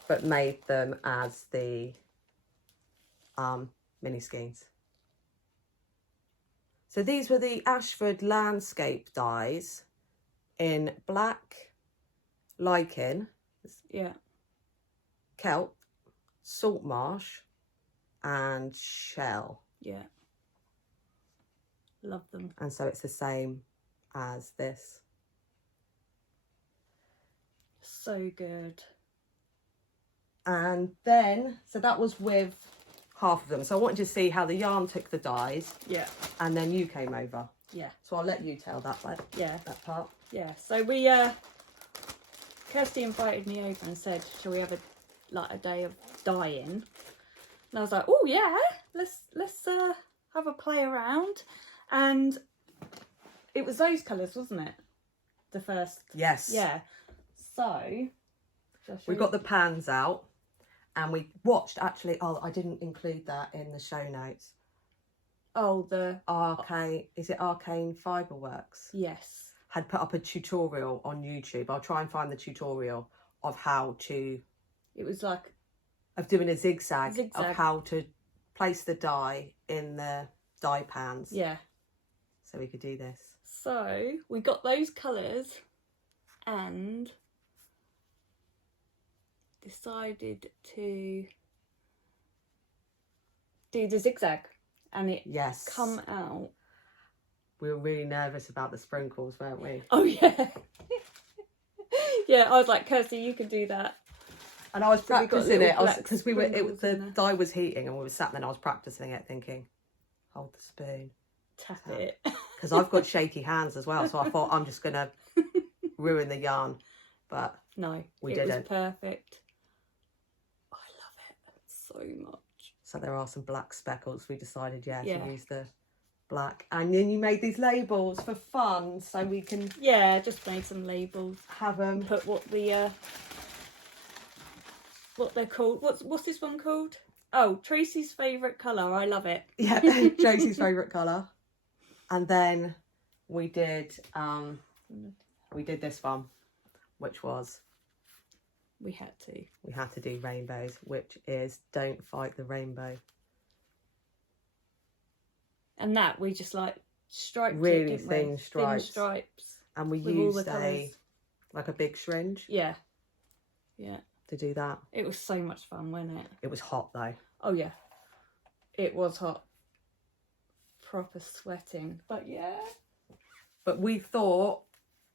but made them as the mini skeins. So these were the Ashford landscape dyes in black, lichen, Yeah. kelp, salt marsh, and shell. Yeah. Love them. And so it's the same as this. So good. And then, so that was with half of them. So I wanted to see how the yarn took the dyes. Yeah. And then you came over. Yeah. So I'll let you tell that that part. Yeah. So we Kirsty invited me over and said, shall we have a day of dyeing? And I was like, oh yeah, let's have a play around. And it was those colours, wasn't it? The first. Yes. Yeah. So we got the pans out and we watched actually, I didn't include that in the show notes. Oh, the Arcane, is it Arcane Fiberworks? Yes. Had put up a tutorial on YouTube. I'll try and find the tutorial of how to. It was like. Of doing a zigzag of how to place the dye in the dye pans. Yeah. So we could do this. So we got those colours and decided to do the zigzag, and it come out. We were really nervous about the sprinkles, weren't we? Oh yeah. Yeah, I was like, Kirsty, you can do that. And I was practicing it because the dye was heating and we were sat there and I was practicing it thinking, hold the spoon, tap it. because I've got shaky hands as well, so I thought I'm just gonna ruin the yarn. but no, we it didn't. was perfect. I love it so much. So there are some black speckles. We decided, to Yeah. use the black. And then you made these labels for fun, so we can Just made some labels. have them. Put what they're called. What's this one called? Oh, Tracy's favourite colour. I love it. Yeah, Tracy's favourite colour. And then we did this one, which was we had to do rainbows, which is Don't Fight the Rainbow. And that we just like striped really it, didn't thin we? stripes. Thin stripes. And we with all the used colours. like a big syringe Yeah. to do that. It was so much fun, wasn't it? It was hot though. Oh yeah, it was hot. Proper sweating, but yeah. But we thought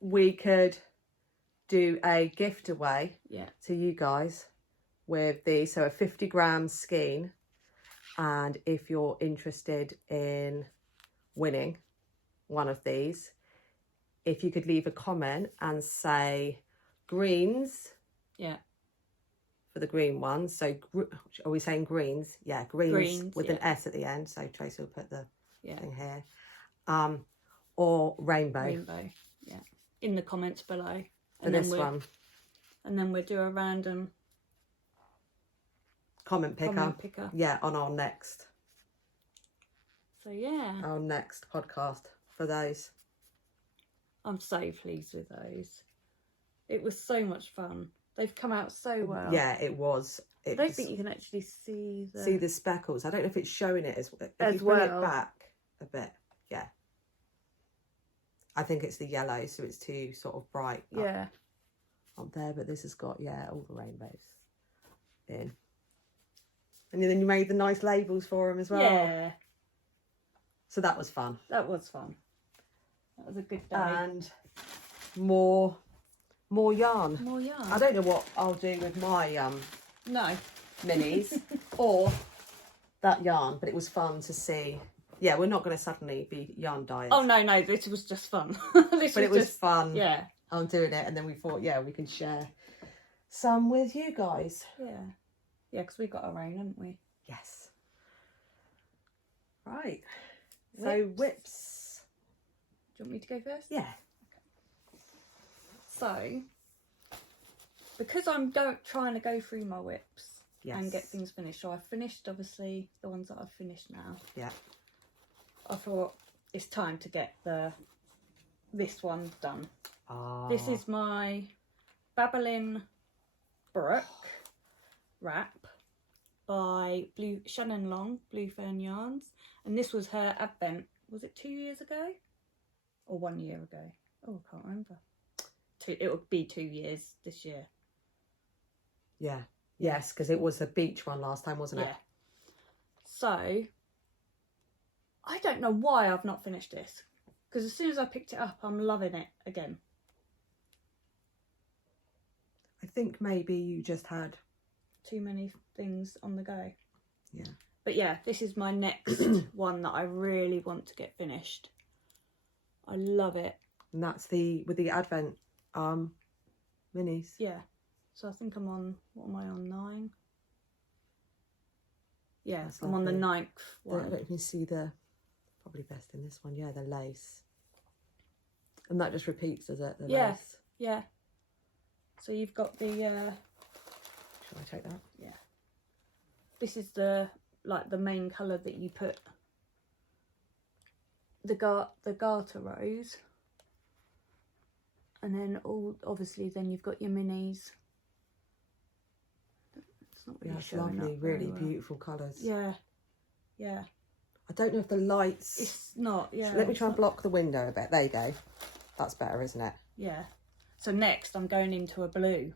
we could do a gift away to you guys with these. So a 50 gram skein. And if you're interested in winning one of these, if you could leave a comment and say greens. Yeah. For the green one. So are we saying greens? Yeah, greens with an S at the end. So Tracy will put the thing here. Or rainbow. Rainbow, yeah. In the comments below. For this one. And then we'll do a random comment picker. Yeah, on our next. So yeah. Our next podcast for those. I'm so pleased with those. It was so much fun. They've come out so well. Yeah, it was. I don't think you can actually see the speckles. I don't know if it's showing it as well. If you bring it back a bit, yeah. I think it's the yellow, so it's too sort of bright. Up there, but this has got all the rainbows in. And then you made the nice labels for them as well. Yeah. So that was fun. That was fun. That was a good day. And more yarn. More yarn. I don't know what I'll do with my minis or that yarn, but it was fun to see. Yeah, we're not going to suddenly be yarn dyers. Oh no, this was just fun. It was fun. Yeah. I'm doing it, and then we thought, we can share some with you guys. Yeah, because we got our own, haven't we? Yes. Right. So whips. Do you want me to go first? Yeah. So, because I'm trying to go through my whips and get things finished. So I finished, obviously, the ones that I've finished now. Yeah. I thought it's time to get this one done. This is my Babbling Brook wrap by Shannon Long, Blue Fern Yarns. And this was her advent, was it 2 years ago? Or 1 year ago? Oh, I can't remember. It would be 2 years this year. Yeah. Yes, because it was a beach one last time, wasn't it? Yeah. So, I don't know why I've not finished this. Because as soon as I picked it up, I'm loving it again. I think maybe you just had too many things on the go. Yeah. But yeah, this is my next one that I really want to get finished. I love it. And that's with the Advent minis. Yeah. So I think I'm on, what am I on, 9? Yeah, That's I'm on the lovely. 9th one. I don't know if you see probably best in this one. Yeah, the lace. And that just repeats, does it? The lace. Yeah. So you've got the... Shall I take that? Yeah. This is the main colour that you put the garter rows. And then obviously then you've got your minis. It's not really It's showing lovely, up very really well. beautiful colours. Yeah. I don't know if the lights... It's not, yeah. Let me try and block the window a bit. There you go. That's better, isn't it? Yeah. So next I'm going into a blue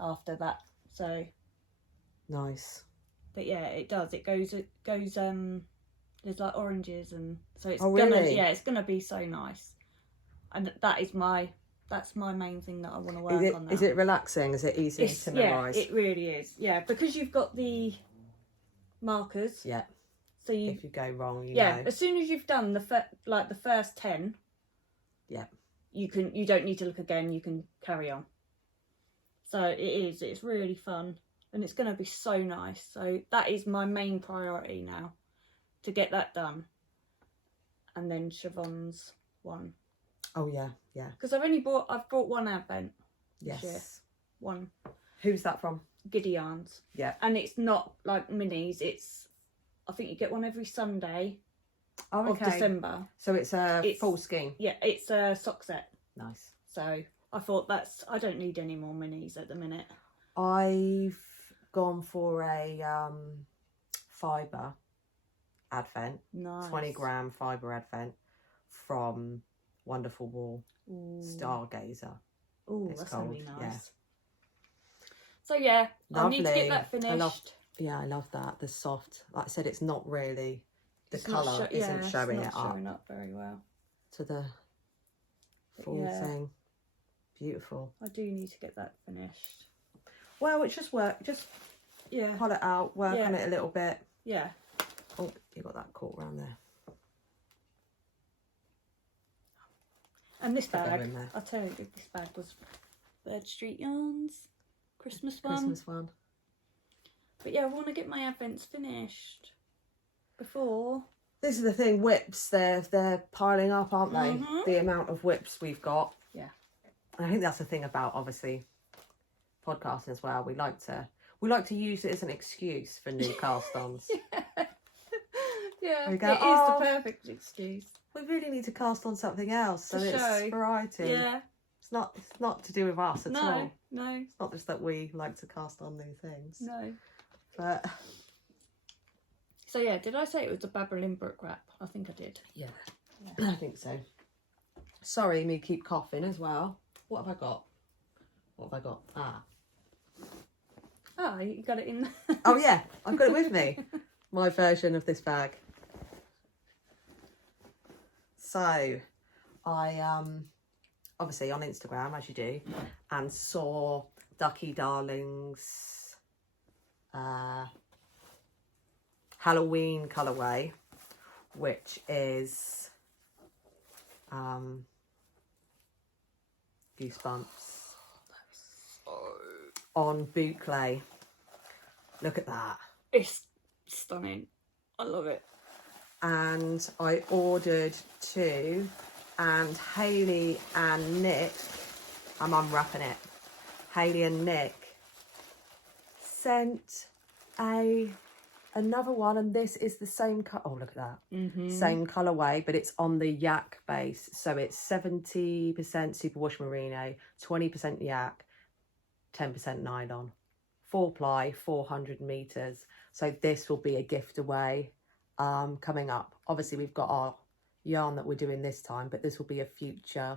after that. So nice. But yeah, it does. It goes there's like oranges, and so it's really? it's gonna be so nice. And that's my main thing that I want to work on now. Is it relaxing? Is it easy to memorise? Yeah, it really is. Yeah, because you've got the markers. Yeah. So if you go wrong, you know. know. As soon as you've done the first 10. Yeah. You don't need to look again. You can carry on. So it's really fun, and it's going to be so nice. So that is my main priority now, to get that done. And then Siobhan's one. Oh yeah. Because I've brought one advent this year. One. Who's that from? Giddy Yarns. Yeah. And it's not like minis, I think you get one every Sunday of December. So it's a full skein. Yeah, it's a sock set. Nice. So I thought I don't need any more minis at the minute. I've gone for a fibre advent. Nice. 20 gram fibre advent from Wonderful Wool. Stargazer. Oh, it's that's called. going to be nice. Yeah. So yeah, Lovely. I need to get that finished. I love that. The soft, like I said, it's not really, the colour isn't showing it up. Showing up very well. To the full thing. Beautiful. I do need to get that finished. Well, it's just work. Just pull it out, work on it a little bit. Yeah. Oh, you got that caught around there. And this bag, I'll tell you, this bag was Bird Street Yarns. Christmas one. But yeah, I want to get my advents finished before. This is the thing, whips, they're piling up, aren't they? Mm-hmm. The amount of whips we've got. Yeah. And I think that's the thing about, obviously, podcasting as well. We like to use it as an excuse for new cast-ons. Yeah, we go, it is the perfect excuse. We really need to cast on something else, so it's variety. Yeah. It's not to do with us at all. No. It's not just that we like to cast on new things. No. But so yeah, did I say it was a Babbling Brook wrap? I think I did. Yeah. I think so. Sorry, me keep coughing as well. What have I got? Ah, you got it in. Oh yeah, I've got it with me. My version of this bag. So, I obviously on Instagram, as you do, and saw Ducky Darling's Halloween colourway, which is Goosebumps on boucle. Look at that. It's stunning. I love it. And I ordered 2, and Hayley and Nick, I'm unwrapping it, Hayley and Nick sent another one, and this is the same oh look at that, same colourway, but it's on the yak base, so it's 70% superwash merino, 20% yak, 10% nylon, 4-ply, 400 meters. So this will be a gift away coming up. Obviously we've got our yarn that we're doing this time, but this will be a future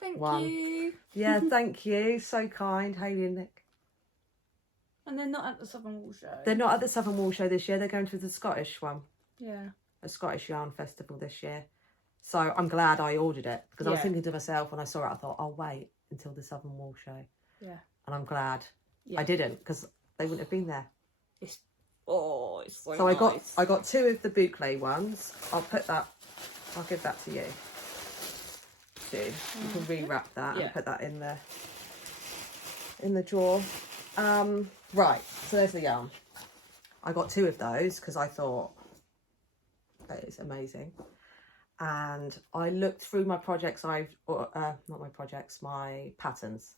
Thank one. you. Yeah, thank you, so kind, Hayley and Nick. And they're not at the Southern Wool Show. They're not at the Southern Wool Show this year. They're going to the Scottish one. Yeah. A Scottish yarn festival this year. So I'm glad I ordered it, because I was thinking to myself when I saw it, I thought, I'll wait until the Southern Wool Show. Yeah. And I'm glad I didn't, because they wouldn't have been there. It's so so nice. I got 2 of the boucle ones. I'll give that to you. You can rewrap that and put that in the drawer. Right, so there's the yarn. I got 2 of those because I thought that is amazing. And I looked through my projects, my patterns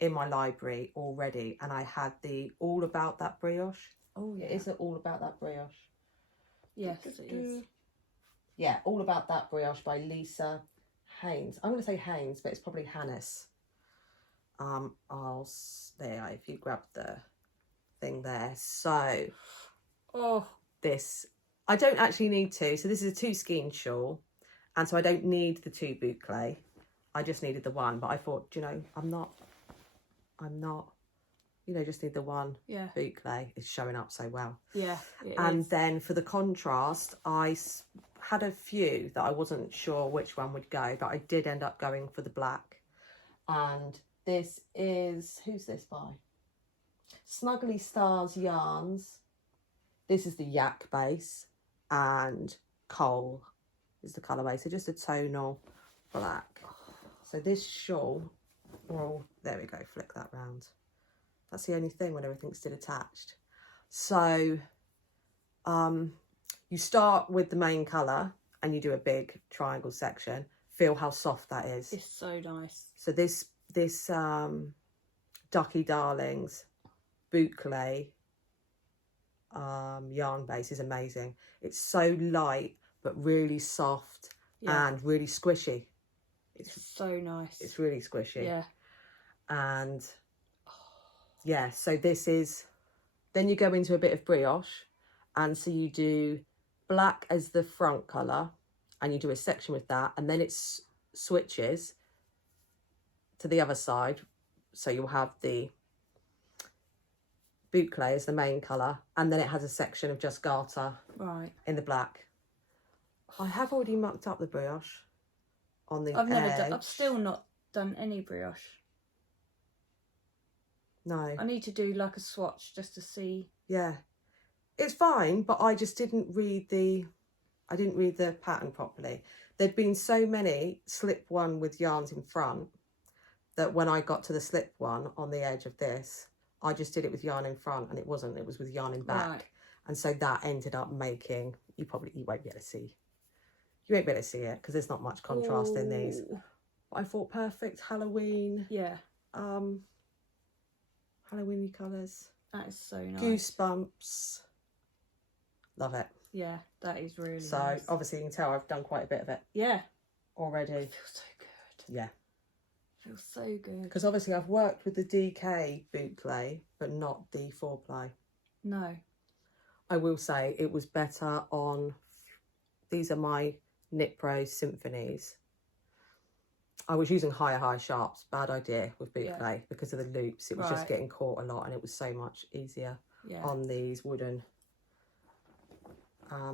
in my library already, and I had the All About That Brioche. Oh yeah. Is it All About That Brioche? Yes, it is. Yeah, All About That Brioche by Lisa Haynes. I'm going to say Haynes, but it's probably Hannes. If you grab the thing there. So, this, I don't actually need 2. So this is a 2 skein shawl. And so I don't need the 2 boucle. I just needed the 1. But I thought, you know, I'm not, just need the 1 boucle. It's showing up so well. Yeah, and then for the contrast, I had a few that I wasn't sure which one would go, but I did end up going for the black. And this is, who's this by? Snuggly Stars Yarns. This is the yak base, and cowl is the colourway. So just a tonal black. So this shawl Oh, there we go, flick that round. That's the only thing when everything's still attached. So you start with the main colour and you do a big triangle section. Feel how soft that is. It's so nice. So this Ducky Darlings boucle yarn base is amazing. It's so light but really soft and really squishy. It's so nice. It's really squishy. Yeah. And yeah, so this is, then you go into a bit of brioche, and so you do black as the front colour and you do a section with that, and then it switches to the other side, so you'll have the boucle as the main colour, and then it has a section of just garter in the black. I have already mucked up the brioche on the edge. I've still not done any brioche. No. I need to do like a swatch just to see. Yeah. It's fine, but I just didn't read the pattern properly. There'd been so many slip one with yarns in front that when I got to the slip one on the edge of this, I just did it with yarn in front, and it wasn't. It was with yarn in back. Right. And so that ended up making, you won't be able to see. You won't be able to see it because there's not much contrast in these. But I thought perfect Halloween. Yeah. Halloweeny colours. That is so nice. Goosebumps. Love it. Yeah, that is really nice. So obviously you can tell I've done quite a bit of it. Yeah. Already. It feels so good. Yeah. Feels so good. Because obviously I've worked with the DK boucle, but not the 4-ply. No. I will say it was better on, these are my Knit Pro Symphonies. I was using high sharps, bad idea with boucle because of the loops. It was just getting caught a lot, and it was so much easier on these wooden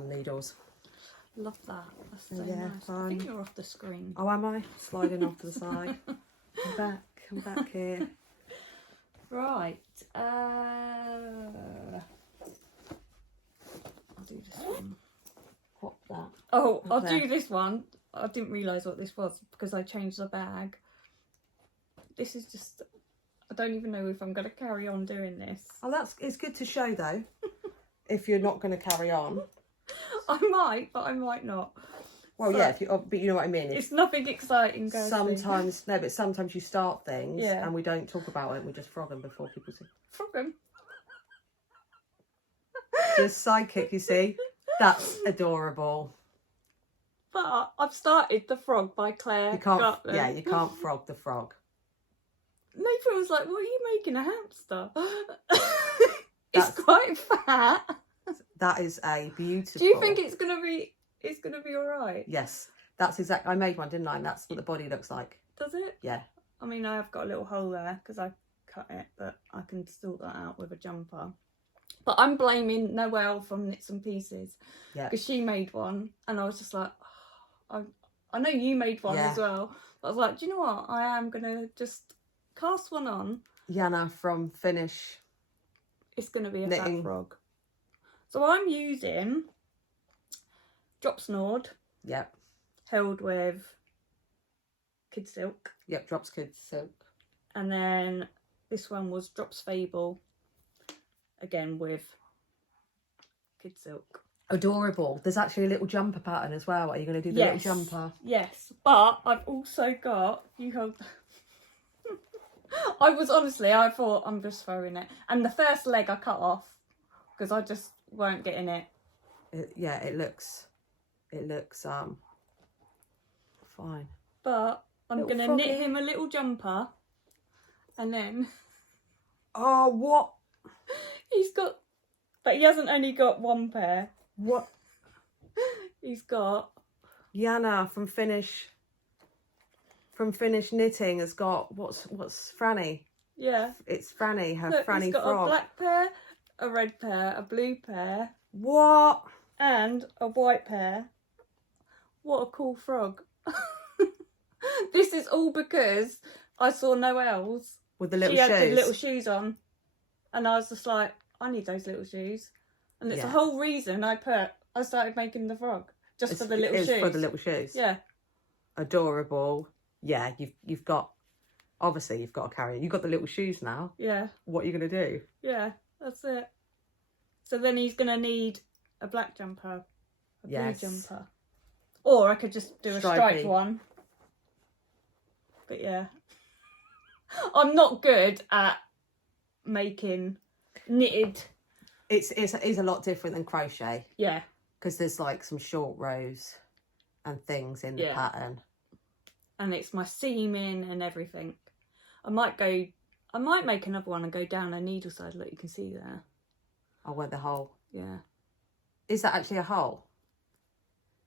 needles. Love that. That's so yeah, nice. I think you're off the screen. Oh, am I? Sliding off to the side. I'm back here. Right. I'll do this one. What's that? Oh, I'll do this one. I didn't realise what this was because I changed the bag. This is just, I don't even know if I'm going to carry on doing this. Oh, it's good to show though. If you're not going to carry on. I might, but I might not. Well, so, yeah, but you know what I mean. It's nothing exciting, Kirsty. Sometimes, no, but sometimes you start things and we don't talk about it. We just frog them before people see. Frog them? The sidekick, you see? That's adorable. But I've started The Frog by Claire. You can't, you can't frog the frog. Nathan was like, "What are you making, a hamster?" It's quite fat. That is a beautiful. Do you think it's gonna be all right? Yes, that's exactly. I made one, didn't I? And that's what the body looks like. Does it? Yeah. I mean, I have got a little hole there because I cut it, but I can sort that out with a jumper. But I'm blaming Noelle from Knits and Pieces. Yeah. Because she made one, and I was just like, oh, I know you made one as well. But I was like, do you know what? I am gonna just cast one on. Yana from Finish. It's gonna be a knitting. fat frog. So I'm using Drop Snored. Yep. Held with Kid Silk. Yep, Drops Kid Silk. And then this one was Drops Fable. Again with Kid Silk. Adorable. There's actually a little jumper pattern as well. Are you going to do the little jumper? Yes. But I've also got... You hold... I thought I'm just throwing it. And the first leg I cut off because I just weren't getting it. It looks fine. But I'm going to knit him a little jumper and then... Oh, what? He's got... But he hasn't only got one pair. What? He's got... Yana from Finish Knitting has got... What's Franny? Yeah. It's Franny, her Look, Franny he's got frog. a black pair, a red pair, a blue pair. What? And a white pair. What a cool frog. This is all because I saw Noelle's. With the little shoes. shoes. She had the little shoes on. And I was just like, I need those little shoes. And it's the whole reason I started making the frog. Just for the little shoes. For the little shoes. Yeah. Adorable. Yeah, you've got Obviously, you've got to carry it. You've got the little shoes now. Yeah. What are you going to do? Yeah, that's it. So then he's going to need a black jumper, a blue jumper. Or I could just do a striped one. But yeah. I'm not good at making knitted. It's a lot different than crochet. Yeah. Because there's like some short rows and things in the pattern. And it's my seaming and everything. I might make another one and go down a needle side like you can see there. Oh, where the hole? Yeah. Is that actually a hole?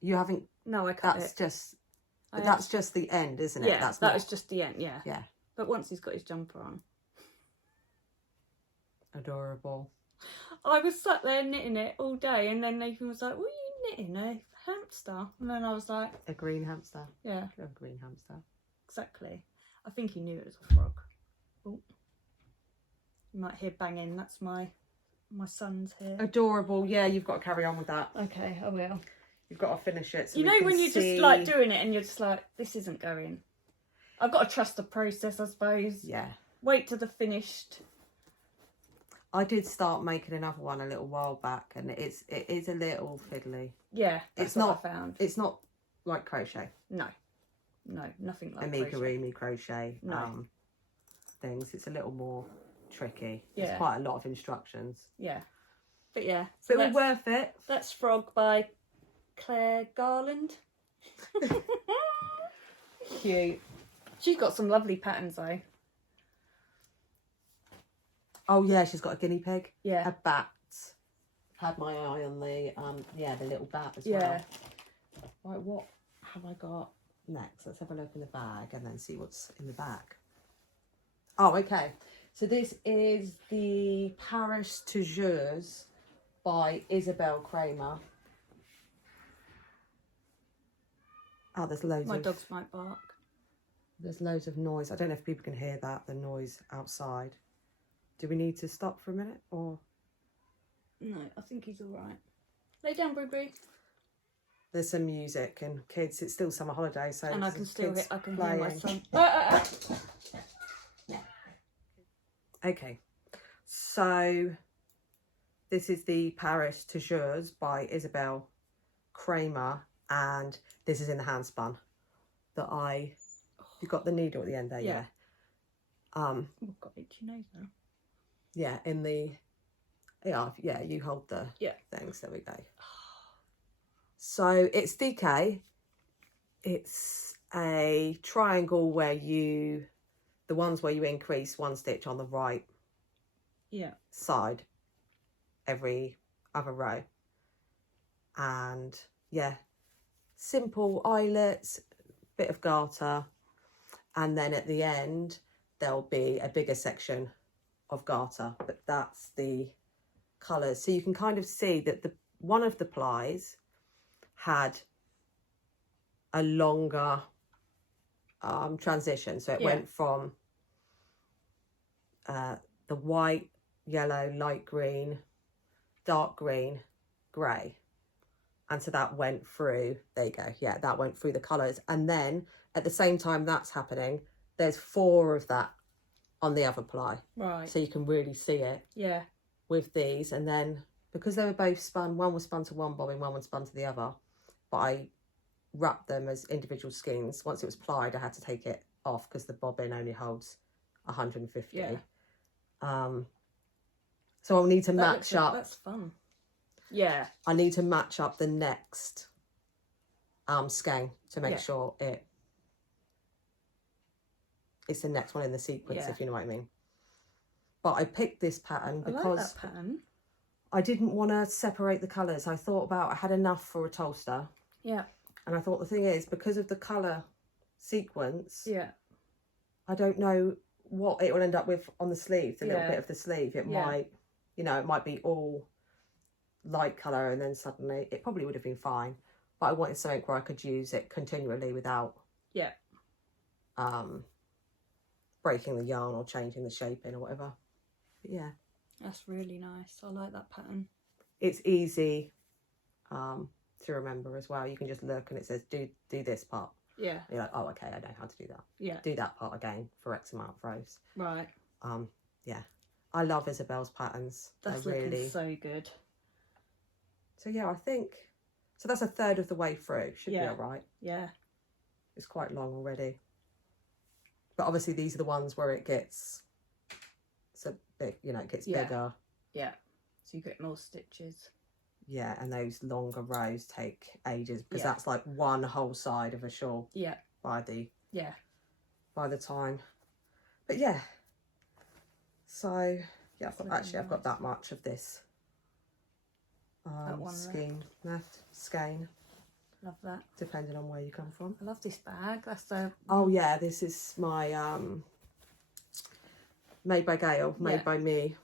You haven't... No, I cut That's it. That's just the end, isn't it? Yeah, that was just the end, yeah. Yeah. But once he's got his jumper on. Adorable. I was sat there knitting it all day and then Nathan was like, what are you knitting? A hamster? And then I was like... A green hamster. Yeah. A green hamster. Exactly. I think he knew it was a frog. Oh. You might hear banging. That's my son's here. Adorable. Yeah, you've got to carry on with that. Okay, I will. You've got to finish it. So you know when you're just like doing it and you're just like, this isn't going. I've got to trust the process, I suppose. Yeah. Wait till the finished. I did start making another one a little while back, and it is a little fiddly. Yeah, that's what I found. It's not like crochet. No, nothing like crochet. Amigurumi crochet things. It's a little more tricky. Yeah. There's quite a lot of instructions. Yeah, but yeah. So but it was worth it. That's Frog by Claire Garland. Cute. She's got some lovely patterns though. Oh yeah, she's got a guinea pig. Yeah. A bat. Had my eye on the little bat as well. Right, what have I got next? Let's have a look in the bag and then see what's in the bag. Oh, okay. So this is the Paris Tzurs by Isabel Kramer. Oh, there's loads My dogs might bark. There's loads of noise. I don't know if people can hear that, the noise outside. Do we need to stop for a minute or? No, I think he's all right. Lay down, Brie. There's some music and kids. It's still summer holiday, so and I can still hear my son. Okay, so this is the Paris Tzurs by Isabel Kramer, and this is in the hand spun. You got the needle at the end there, yeah. I've got itchy nose now. Yeah, you hold the things. There we go. So it's DK. It's a triangle where the ones where you increase one stitch on the right side every other row. And yeah, simple eyelets, bit of garter, and then at the end there'll be a bigger section of garter, but that's the colours. So you can kind of see that one of the plies had a longer transition. So it went from the white, yellow, light green, dark green, grey. And so that went through, there you go, yeah, that went through the colours. And then at the same time that's happening, there's 4 of that on the other ply. Right. So you can really see it. Yeah. With these. And then because they were both spun, one was spun to one bobbin, one was spun to the other. But I wrapped them as individual skeins. Once it was plied, I had to take it off because the bobbin only holds 150. Yeah. So I'll need to match up. That's fun. Yeah. I need to match up the next skein to make sure it's the next one in the sequence, if you know what I mean. But I picked this pattern because I like that pattern. I didn't want to separate the colours. I had enough for a toaster. Yeah. And I thought the thing is, because of the colour sequence, I don't know what it will end up with on the sleeve, the little bit of the sleeve. It might, it might be all light colour and then suddenly, it probably would have been fine. But I wanted something where I could use it continually without breaking the yarn or changing the shaping or whatever. But yeah. That's really nice. I like that pattern. It's easy to remember as well. You can just look and it says do this part. Yeah. You're like, oh, okay, I know how to do that. Yeah. Do that part again for X amount of rows. Right. Yeah. I love Isabel's patterns. That's They're looking really... so good. So yeah, I think... So that's a third of the way through. Should be all right. Yeah. It's quite long already. But obviously these are the ones where it gets... So big, you know, it gets bigger. Yeah. So you get more stitches. Yeah, and those longer rows take ages because that's like one whole side of a shawl. Yeah. By the time. But yeah. So yeah, I've got that much of this skein left. Skein. Love that. Depending on where you come from. I love this bag. That's the... Oh yeah, this is my made by Gail, made by me.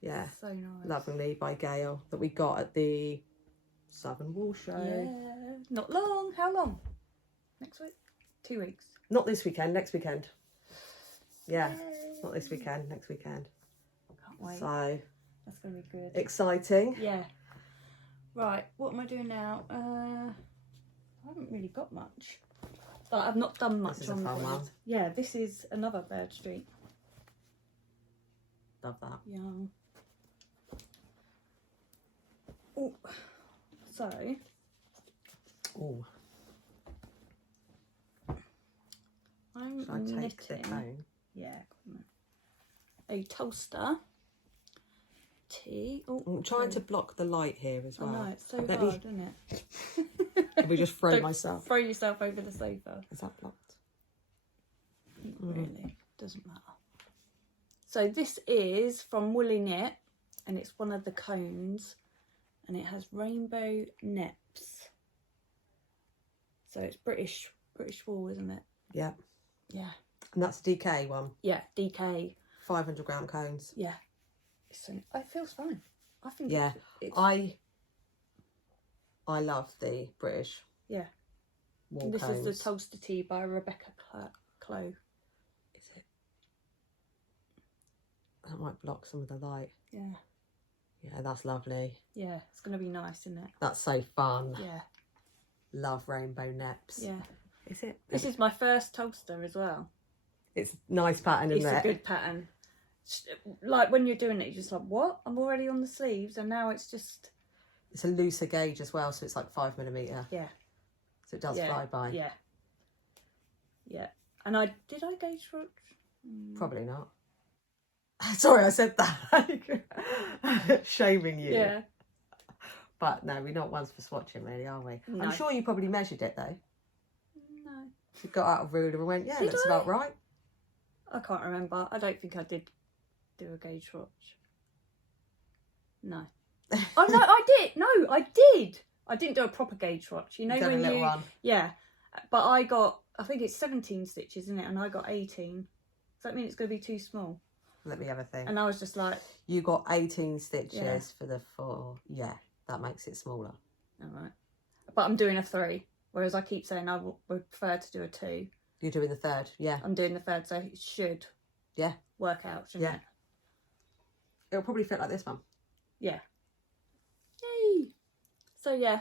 Yeah. So nice. Lovingly by Gail that we got at the Southern Wool Show. Yeah. Not long. How long? Next week? 2 weeks. Not this weekend, next weekend. Yeah. Not this weekend, next weekend. Can't wait. So that's gonna be good. Exciting. Yeah. Right, what am I doing now? I haven't really got much. Like, I've not done much on the one. Yeah, this is another Bird Street. Love that. Young. Oh, so. Oh. I'm Shall I take knitting. the cone? Yeah. A toaster. Tea. Oh, I'm trying to block the light here as well. I know, it's so hard, isn't it? Let me just throw Don't myself. Throw yourself over the sofa. Is that blocked? Not really. Doesn't matter. So this is from Woolly Knit, and it's one of the cones, and it has rainbow neps. So it's British wool, isn't it? Yeah. Yeah. And that's the DK one. Yeah, DK. 500-gram cones. Yeah. It feels fine. I think. Yeah. It's, I love the British. Yeah. Wool This cones. is the Toaster Tea by Rebecca Clow. Is it? That might block some of the light. Yeah. Yeah, that's lovely. Yeah, it's going to be nice, isn't it? That's so fun. Yeah. Love rainbow neps. Yeah. Is it? This is my first toaster as well. It's a nice pattern, isn't it? It's a good pattern. Like when you're doing it, you're just like, what? I'm already on the sleeves, and now it's just... It's a looser gauge as well, so it's like 5mm. Yeah. So it does fly by. Yeah. Yeah. And did I gauge for it? Probably not. Sorry, I said that. Shaming you. Yeah. But no, we're not ones for swatching, really, are we? No. I'm sure you probably measured it, though. No. You got out a ruler and went, yeah, Did that's I? about right. I can't remember. I don't think I did do a gauge swatch. No. Oh, no, I did. No, I did. I didn't do a proper gauge swatch. You know, Done when a little you... one. Yeah. But I got... I think it's 17 stitches, isn't it? And I got 18. Does that mean it's going to be too small? Let me have a think. And I was just like... You got 18 stitches for the 4. Yeah, that makes it smaller. All right. But I'm doing a 3. Whereas I keep saying I would prefer to do a 2. You're doing the 3rd, yeah. I'm doing the 3rd, so it should work out, shouldn't it? It'll probably fit like this one. Yeah. Yay! So yeah.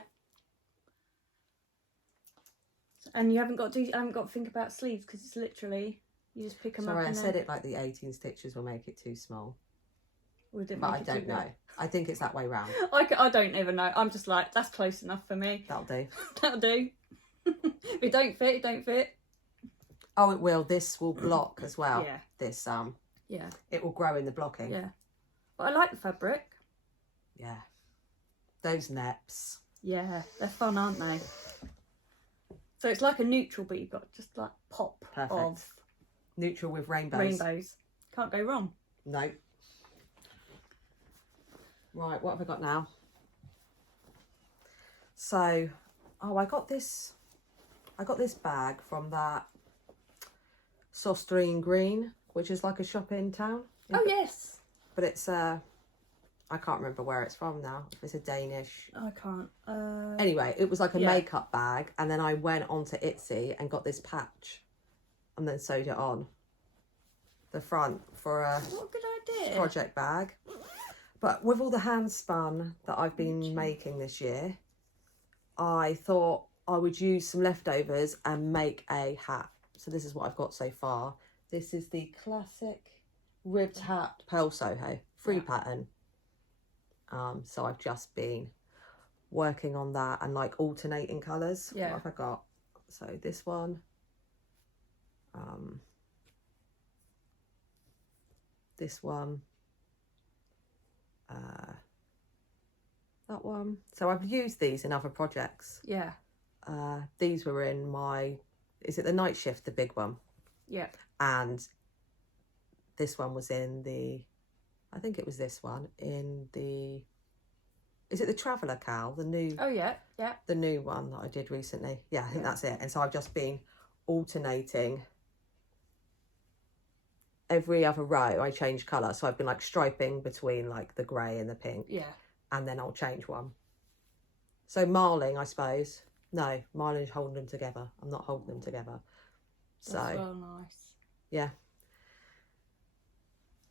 And you haven't got to think about sleeves because it's literally you just pick them up. Sorry, I and said it like the 18 stitches will make it too small. But I don't know. I think it's that way round. I don't even know. I'm just like, that's close enough for me. That'll do. That'll do. If it don't fit, it don't fit. Oh, it will. This will block as well. Yeah. This Yeah. it will grow in the blocking. Yeah. But I like the fabric. Yeah. Those neps. Yeah, they're fun, aren't they? So it's like a neutral, but you've got just like pop of neutral with rainbows. Rainbows. Can't go wrong. No. Right, what have I got now? So, I got this bag from that Sostrine Green, which is like a shop in town. Oh yes. But it's I can't remember where it's from now. If it's a Danish. I can't. Anyway, it was like a makeup bag, and then I went onto Etsy and got this patch, and then sewed it on the front for a what a good idea. project bag. But with all the hand spun that I've been making this year, I thought I would use some leftovers and make a hat. So this is what I've got so far. This is the classic ribbed hat Pearl Soho free pattern. So I've just been working on that and like alternating colours. Yeah. What have I got? So this one. This one. That one. So I've used these in other projects. Yeah. These were in my, is it the Night Shift, the big one? Yeah. And this one was in the, I think it was this one, in the, is it the Traveller cowl? The new, Oh, yeah. Yeah. the new one that I did recently. Yeah, I think that's it. And so I've just been alternating every other row. I change colour. So I've been like striping between like the grey and the pink. Yeah. And then I'll change one. So marling, I suppose. No, marling is holding them together. I'm not holding them together. So, That's well nice. yeah.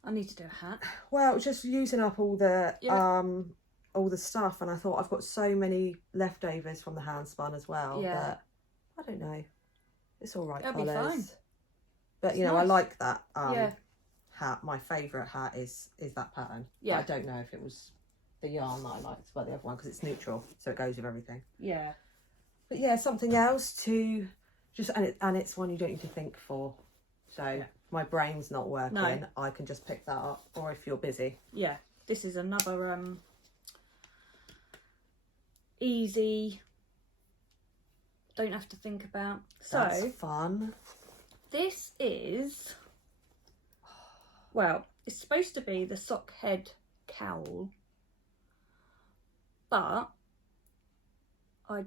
I need to do a hat. Well, just using up all the stuff, and I thought I've got so many leftovers from the hand spun as well. Yeah. That I don't know. It's all right That'll colours. be fine. But It's you know, I nice. like that Yeah. hat. My favourite hat is that pattern. Yeah. I don't know if it was the yarn that I liked, but the other one because it's neutral, so it goes with everything. Yeah. But yeah, something else to just and it's one you don't need to think for. So my brain's not working. No. I can just pick that up, or if you're busy. Yeah. This is another easy. Don't have to think about. That's So fun. this is, well, it's supposed to be the sock head cowl, but I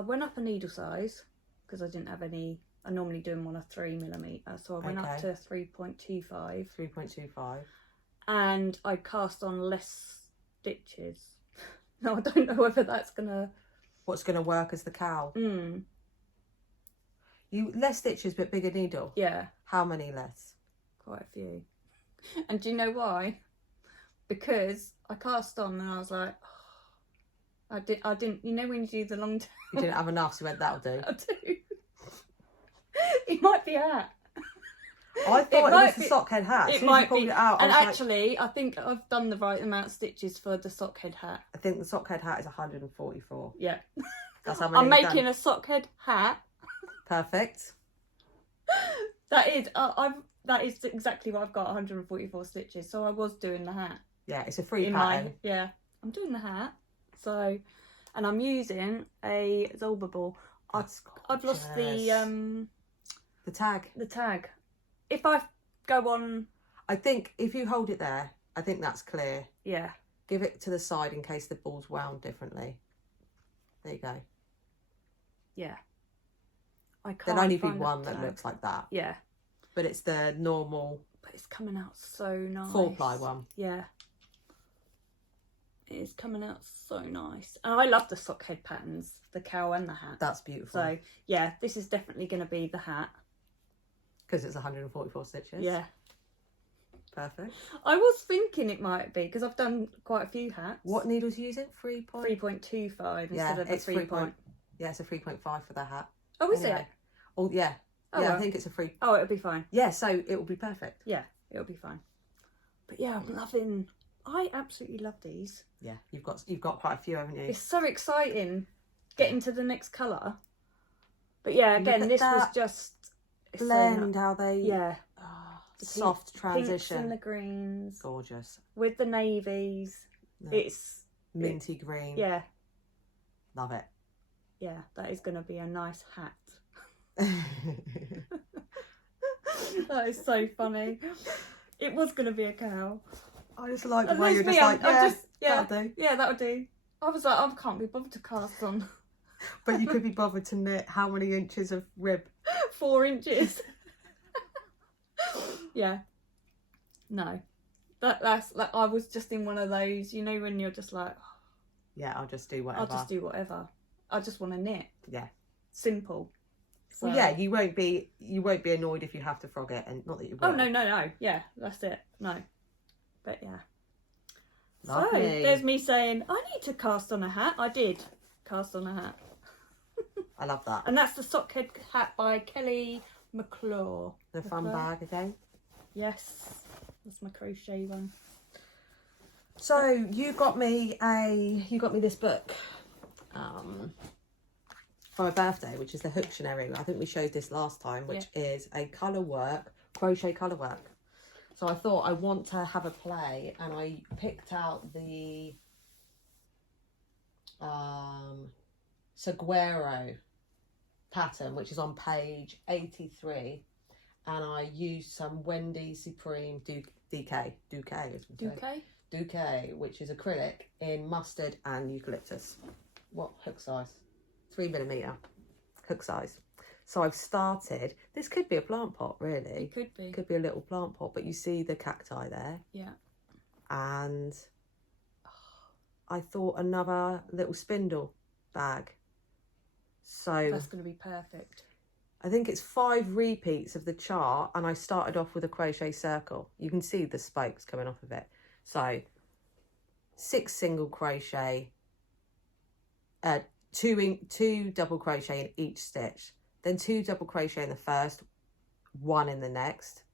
went up a needle size because I didn't have any. I normally do them on a 3mm, so I went up to 3.25, 3.25. and I cast on less stitches. Now I don't know whether that's gonna. What's going to work as the cowl? You less stitches but bigger needle. Yeah, How many less? quite a few. And do you know why? Because I cast on and I was like, oh, I didn't. You know when you do the long tail. You didn't have enough, so you went, that'll do. I do. It might be a hat. I thought it was the sock head hat. As It soon as might you pulled be. it out, I And was like, actually, I think I've done the right amount of stitches for the sock head hat. I think the sock head hat is 144. Yeah. That's how many I'm you've making done. a sock head hat. Perfect. That is exactly what I've got. 144 stitches. So I was doing the hat. Yeah, it's a free In pattern. yeah, I'm doing the hat. So, and I'm using a Zolba ball. I've lost the tag. the tag. If I go on, I think if you hold it there, I think that's clear. yeah, Give it to the side in case the ball's wound differently. There you go. yeah. I can't. There'll only be find the one that tag. looks like that. Yeah, But it's the normal but it's coming out so nice. 4-ply one. Yeah. It is coming out so nice. And I love the sock head patterns, the cowl and the hat. That's beautiful. So, yeah, this is definitely going to be the hat. Because it's 144 stitches. Yeah. Perfect. I was thinking it might be, because I've done quite a few hats. What needles are you using? 3.25 Yeah, instead of the it's 3 point. Yeah, it's a 3.5 for the hat. Oh, is Anyway. it? Oh, yeah. Oh, yeah, well. I think it's a 3. Oh, it'll be fine. Yeah, so it will be perfect. Yeah, it'll be fine. But yeah, I'm loving. I absolutely love these. Yeah, you've got quite a few, haven't you? It's so exciting getting to the next colour. But yeah, Look again, at this was that just it's so blend, ni- how they Yeah, the soft pinks transition. and the greens Gorgeous. with the navies. No. It's Minty green. yeah, Love it. yeah. That is going to be a nice hat. That is so funny. It was going to be a cow. I just like the And way there's you're just me, like, I'm yeah, just- yeah. that'll do. Yeah, that'll do. I was like, I can't be bothered to cast on But you could be bothered to knit how many inches of rib? 4 inches. Yeah. No. That's like I was just in one of those, you know, when you're just like, Yeah, I'll just do whatever. I'll just do whatever. I just want to knit. Yeah. Simple. So, Well, yeah, you won't be annoyed if you have to frog it, and not that you will. Oh no. Yeah, that's it. No. But yeah. Lovely. So there's me saying, I need to cast on a hat. I did cast on a hat. I love that. And that's the Sockhead hat by Kelly McClure. The fun bag again. Yes, that's my crochet one. So you got me this book for my birthday, which is the Hooktionary. I think we showed this last time, which is a crochet colour work. So I thought I want to have a play, and I picked out the Saguaro pattern, which is on page 83, and I used some Wendy Supreme Duque, which is acrylic in mustard and eucalyptus. What hook size? 3mm hook size. So I've started. This could be a plant pot, really. It could be. Could be a little plant pot, but you see the cacti there. Yeah. And I thought another little spindle bag. So that's going to be perfect. I think it's 5 repeats of the chart, and I started off with a crochet circle. You can see the spokes coming off of it. So 6 single crochet, 2 double crochet in each stitch, then 2 double crochet in the first, 1 in the next,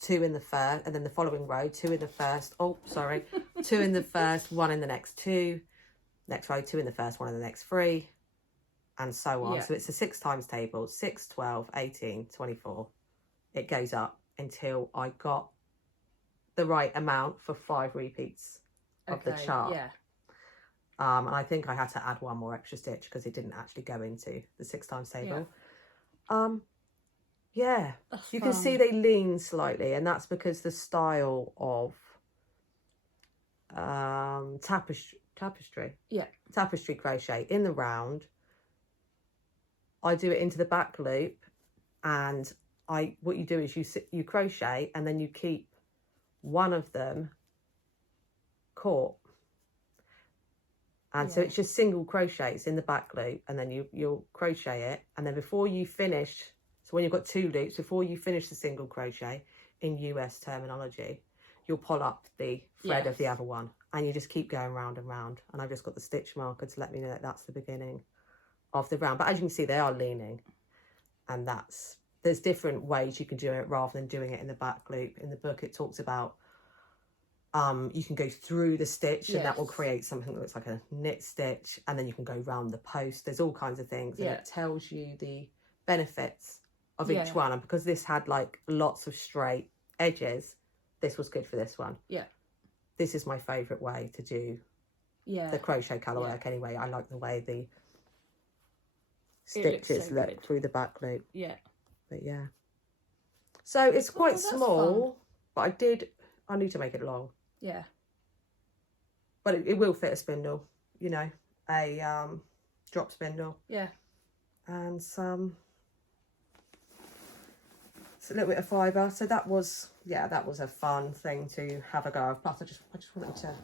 2 in the first, and then the following row, 2 in the first, 2 in the first, 1 in the next 2, next row, 2 in the first, 1 in the next 3, and so on. So it's a 6 times table, 6, 12, 18, 24. It goes up until I got the right amount for 5 repeats of the chart. Yeah. And I think I had to add 1 more extra stitch because it didn't actually go into the 6 times table. Yeah. That's you fun. can see they lean slightly, and that's because the style of tapestry crochet in the round, I do it into the back loop, and what you do is you crochet, and then you keep one of them caught. And so it's just single crochets in the back loop, and then you'll crochet it, and then before you finish, so when you've got 2 loops, before you finish the single crochet, in US terminology, you'll pull up the thread of the other one, and you just keep going round and round. And I've just got the stitch marker to let me know that that's the beginning of the round. But as you can see, they are leaning, and there's different ways you can do it rather than doing it in the back loop. In the book, it talks about you can go through the stitch, and that will create something that looks like a knit stitch, and then you can go round the post. There's all kinds of things, and it tells you the benefits of each one. And because this had like lots of straight edges, this was good for this one. This is my favourite way to do the crochet colour work anyway. I like the way the stitches look through the back loop. But yeah, so it's quite small, but I need to make it long. But it will fit a spindle, you know, a drop spindle. And it's a little bit of fibre. So that was a fun thing to have a go of. Plus I just wanted to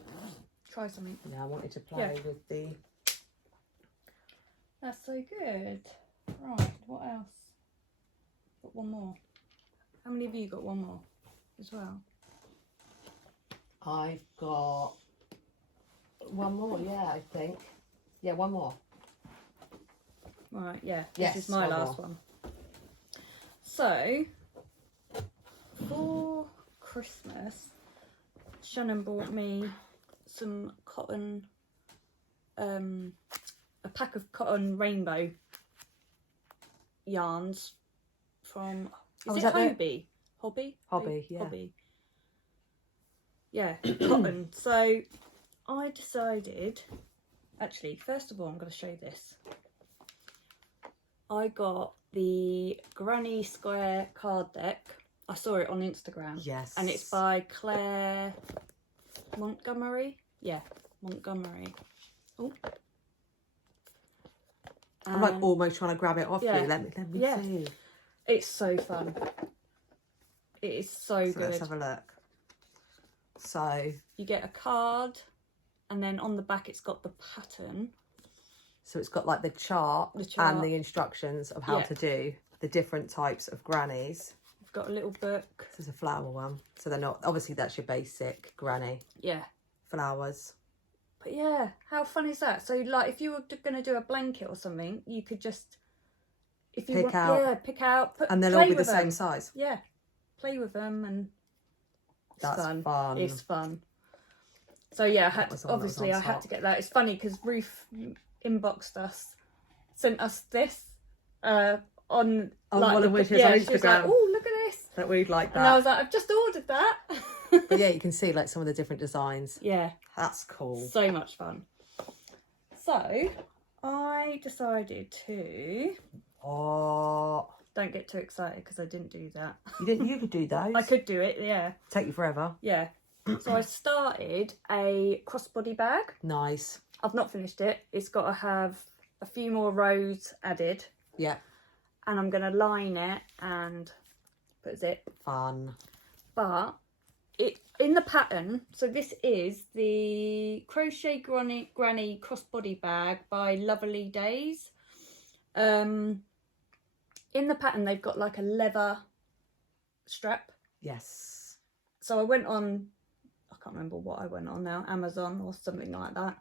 try something. I wanted to play with the. That's so good. Right, what else? Got one more. How many of you got one more as well? I've got one more, I think. Yeah, one more. Right, this is my last one. So, for Christmas, Shannon bought me some cotton, a pack of cotton rainbow yarns from, is it Hobby? Hobby. Yeah, cotton. So I decided, actually, first of all, I'm going to show you this. I got the Granny Square card deck. I saw it on Instagram. Yes. And it's by Claire Montgomery. Yeah, Montgomery. Oh. I'm like almost trying to grab it off you. Let me see. It's so fun. It is so good. Let's have a look. So you get a card, and then on the back it's got the pattern. So it's got like the chart and the instructions of how to do the different types of grannies. We've got a little book. This is a flower one. So they're not, obviously that's your basic granny. Yeah. Flowers. But yeah, how fun is that? So like, if you were going to do a blanket or something, you could just, if you pick out. yeah, pick out, and they'll all be the same size. Yeah, play with them, and it's fun. It's fun. So yeah, I had to get that. It's funny because Ruth inboxed us, sent us this on one like of which is on Instagram. She was like, oh, look at this. That we'd like that. And I was like, I've just ordered that. But yeah, you can see like some of the different designs. Yeah. That's cool. So much fun. So I decided to... Oh. Don't get too excited because I didn't do that. You could do those. I could do it, yeah. Take you forever. Yeah. So I started a crossbody bag. Nice. I've not finished it. It's got to have a few more rows added. Yeah. And I'm going to line it and put a zip. Fun. But it in the pattern, so this is the Crochet Granny crossbody bag by Lovely Days. In the pattern, they've got like a leather strap. Yes. So I went on, I can't remember what I went on now, Amazon or something like that,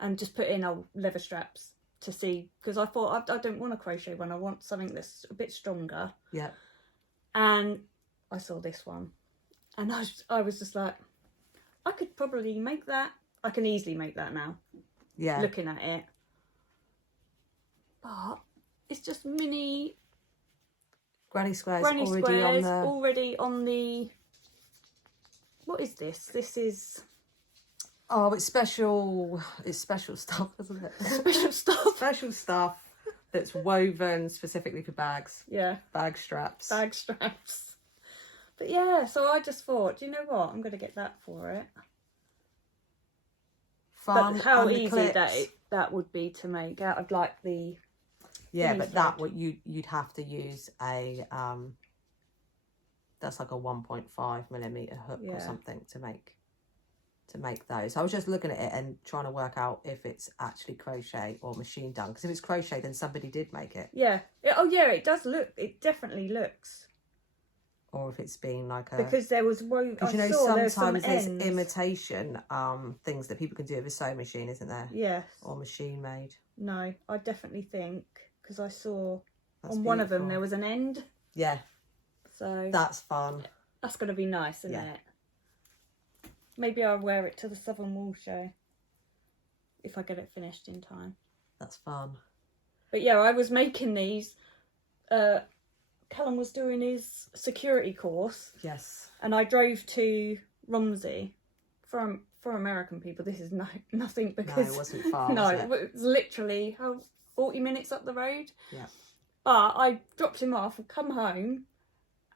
and just put in leather straps to see, because I thought I don't want a crochet one, I want something that's a bit stronger. Yeah. And I saw this one, and I was just like, I could probably make that. I can easily make that now. Yeah. Looking at it. But it's just mini Granny squares already on the... What is this? This is... Oh, it's special stuff, isn't it? Special stuff. Special stuff that's woven specifically for bags. Yeah. Bag straps. Bag straps. But yeah, so I just thought, do you know what? I'm going to get that for it. Fun. But how and easy that would be to make out of like the... Yeah, but that you'd have to use a that's like a 1.5mm hook or something to make those. I was just looking at it and trying to work out if it's actually crochet or machine done, because if it's crochet then somebody did make it. Yeah. It does look, it definitely looks. Or if it's been like a... Because there was woven... Because you know sometimes there's imitation things that people can do with a sewing machine, isn't there? Yes. Or machine made. No, I definitely think, because I saw on one of them there was an end. Yeah. So... That's fun. That's going to be nice, isn't it? Maybe I'll wear it to the Southern Wool Show. If I get it finished in time. That's fun. But yeah, I was making these... Callum was doing his security course. Yes. And I drove to Romsey. For American people, this is nothing, because... No, it wasn't far, no, was it was literally 40 minutes up the road. Yeah. But I dropped him off and come home,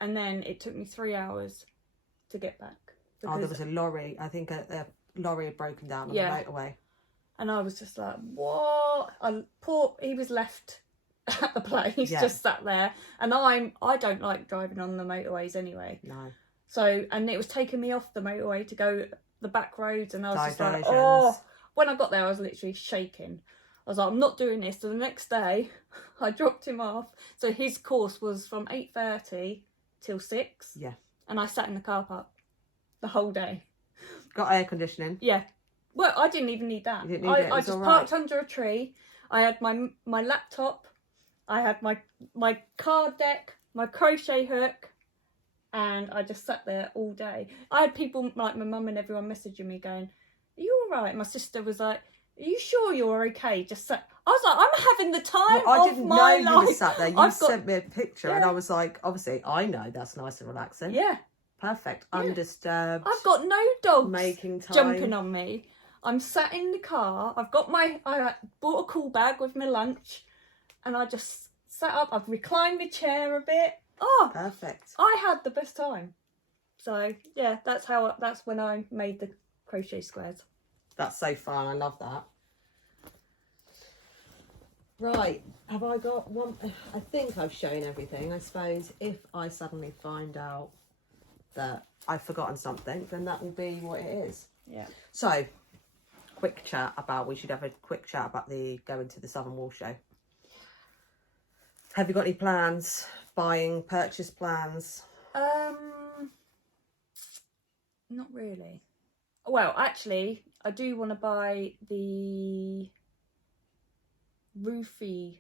and then it took me 3 hours to get back. Oh, there was a lorry. I think a lorry had broken down on the motorway. And I was just like, what? He was left at the place, just sat there. And I don't like driving on the motorways anyway. No. So, and it was taking me off the motorway to go the back roads, and I was just like, oh. When I got there, I was literally shaking. I was like, I'm not doing this. So the next day, I dropped him off. So his course was from 8:30 till 6. Yeah. And I sat in the car park the whole day. Got air conditioning? Yeah. Well, I didn't even need that. You didn't need it. I just parked under a tree. I had my laptop. I had my card deck, my crochet hook, and I just sat there all day. I had people like my mum and everyone messaging me going, "Are you all right?" My sister was like, "Are you sure you're okay?" Just sat. I was like, "I'm having the time of my life." I didn't know you were sat there. You sent me a picture, and I was like, "Obviously, I know that's nice and relaxing." Yeah. Perfect. Undisturbed. I've got no dogs making time. Jumping on me. I'm sat in the car. I bought a cool bag with my lunch, and I just sat up. I've reclined my chair a bit. Oh, perfect. I had the best time. So yeah, that's when I made the crochet squares. That's so fun. I love that. Right, have I got one? I think I've shown everything. I suppose if I suddenly find out that I've forgotten something, then that will be what it is. Yeah. So, we should have a quick chat about going to the Southern Wool Show. Have you got any plans? Purchase plans? Not really. Well, actually, I do want to buy the roofie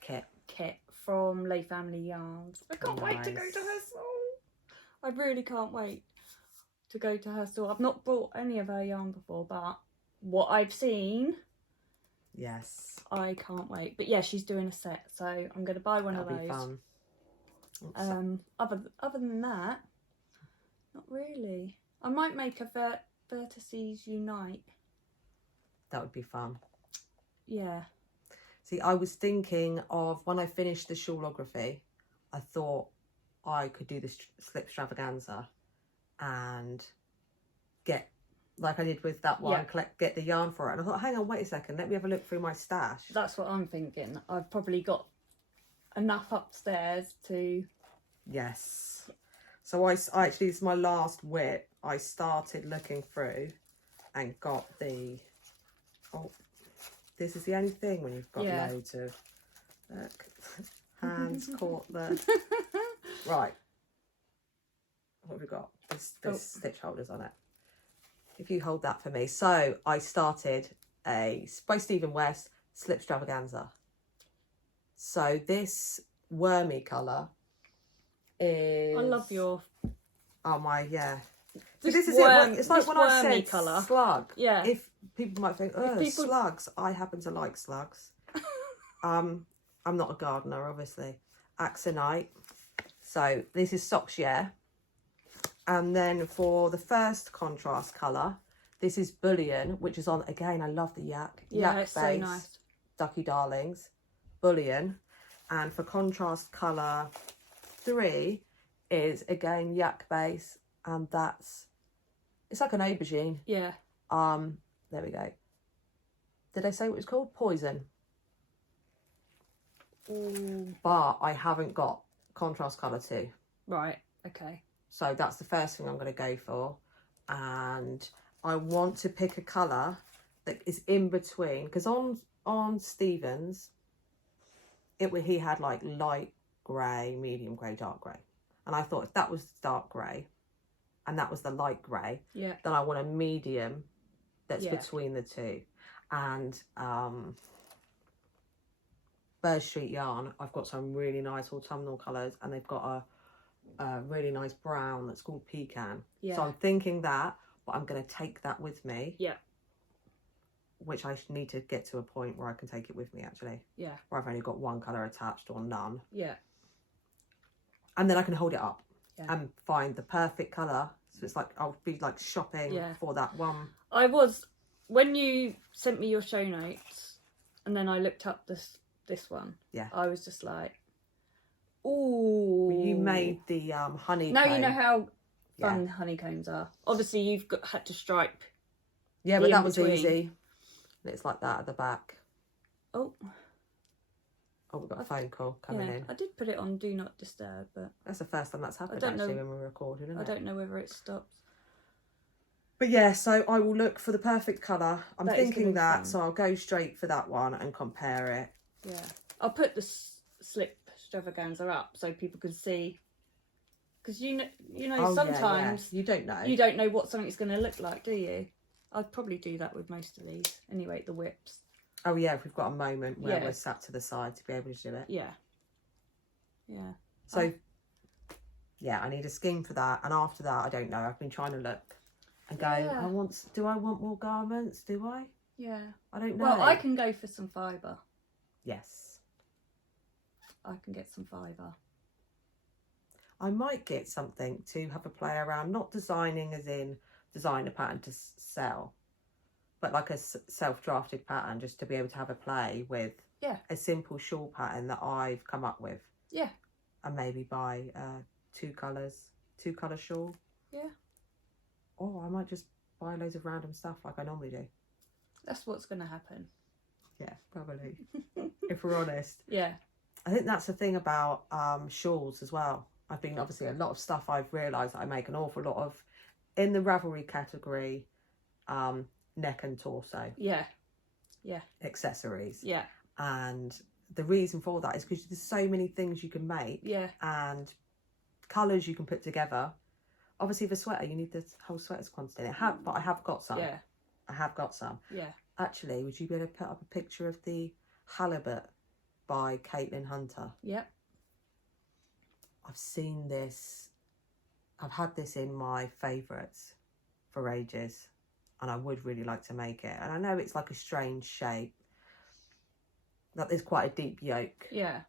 kit from Lay Family Yarns. I can't wait to go to her store. I really can't wait to go to her store. I've not bought any of her yarn before, but what I've seen, yes, I can't wait. But yeah, she's doing a set, so I'm going to buy one of those. That'll be fun. Other than that, not really. I might make a Vertices Unite. That would be fun. Yeah. See, I was thinking of when I finished the Shawlography, I thought I could do this slip extravaganza and get, like I did with that one, get the yarn for it. And I thought, hang on, wait a second, let me have a look through my stash. That's what I'm thinking. I've probably got enough upstairs to... Yes. So I actually, this is my last whip. I started looking through and got the... Oh, this is the only thing when you've got loads of... Look, hands caught the... Right. What have we got? There's stitch holders on it. If you hold that for me. So I started by Stephen West slip extravaganza. So this wormy colour is... I love your... Oh my, yeah. This is it. It's like when I said colour. Slug. Yeah. If people might think, oh, slugs. I happen to like slugs. I'm not a gardener, obviously. Axonite. So this is Soxia. And then for the first contrast colour, this is Bullion, which is on, again, I love the yak. Yeah, yak it's base, so nice. Ducky Darlings, Bullion. And for contrast colour 3 is, again, yak base. And it's like an aubergine. Yeah. There we go. Did I say what it's called? Poison. Ooh. But I haven't got contrast colour 2. Right, okay. So that's the first thing I'm going to go for. And I want to pick a colour that is in between. Because on Stevens, he had like light grey, medium grey, dark grey. And I thought if that was dark grey and that was the light grey, then I want a medium that's between the two. And Bird Street Yarn, I've got some really nice autumnal colours, and they've got a really nice brown that's called Pecan. Yeah. So I'm thinking that, but I'm going to take that with me. Yeah. Which I need to get to a point where I can take it with me, actually. Yeah. Where I've only got one colour attached or none. Yeah. And then I can hold it up and find the perfect colour. So it's like I'll be like shopping for that one. I was, when you sent me your show notes and then I looked up this one. Yeah. I was just like, ooh. You made the honeycomb. Now you know how fun honeycombs are. Obviously you've had to stripe. Yeah, but that was easy. And it's like that at the back. Oh. Oh, we've got a phone call coming in. I did put it on Do Not Disturb, but... That's the first time that's happened, actually, when we're recording, isn't it? I don't know whether it stops. But yeah, so I will look for the perfect colour. I'm thinking that, so I'll go straight for that one and compare it. Yeah. I'll put the slip extravaganza up so people can see. Because you know, sometimes... You don't know. You don't know what something's going to look like, do you? I'd probably do that with most of these. Anyway, the whips. Oh yeah, if we've got a moment where we're sat to the side to be able to do it. Yeah. Yeah. So, yeah, I need a scheme for that. And after that, I don't know. I've been trying to look and go, do I want more garments? Do I? Yeah. I don't know. Well, I can go for some fibre. Yes. I can get some fibre. I might get something to have a play around, not designing as in design a pattern to sell, but like a self-drafted pattern, just to be able to have a play with a simple shawl pattern that I've come up with. Yeah. And maybe buy two colour shawl. Yeah. Or I might just buy loads of random stuff like I normally do. That's what's going to happen. Yeah, probably. If we're honest. Yeah. I think that's the thing about shawls as well. I've been, obviously, a lot of stuff I've realised that I make an awful lot of, in the Ravelry category, neck and torso. Yeah. Yeah. Accessories. Yeah. And the reason for that is because there's so many things you can make. Yeah. And colours you can put together. Obviously, the sweater, you need the whole sweater's quantity. But I have got some. Yeah. I have got some. Yeah. Actually, would you be able to put up a picture of the halibut by Caitlin Hunter? Yep. I've seen this. I've had this in my favourites for ages, and I would really like to make it. And I know it's like a strange shape. That there's quite a deep yoke. Yeah.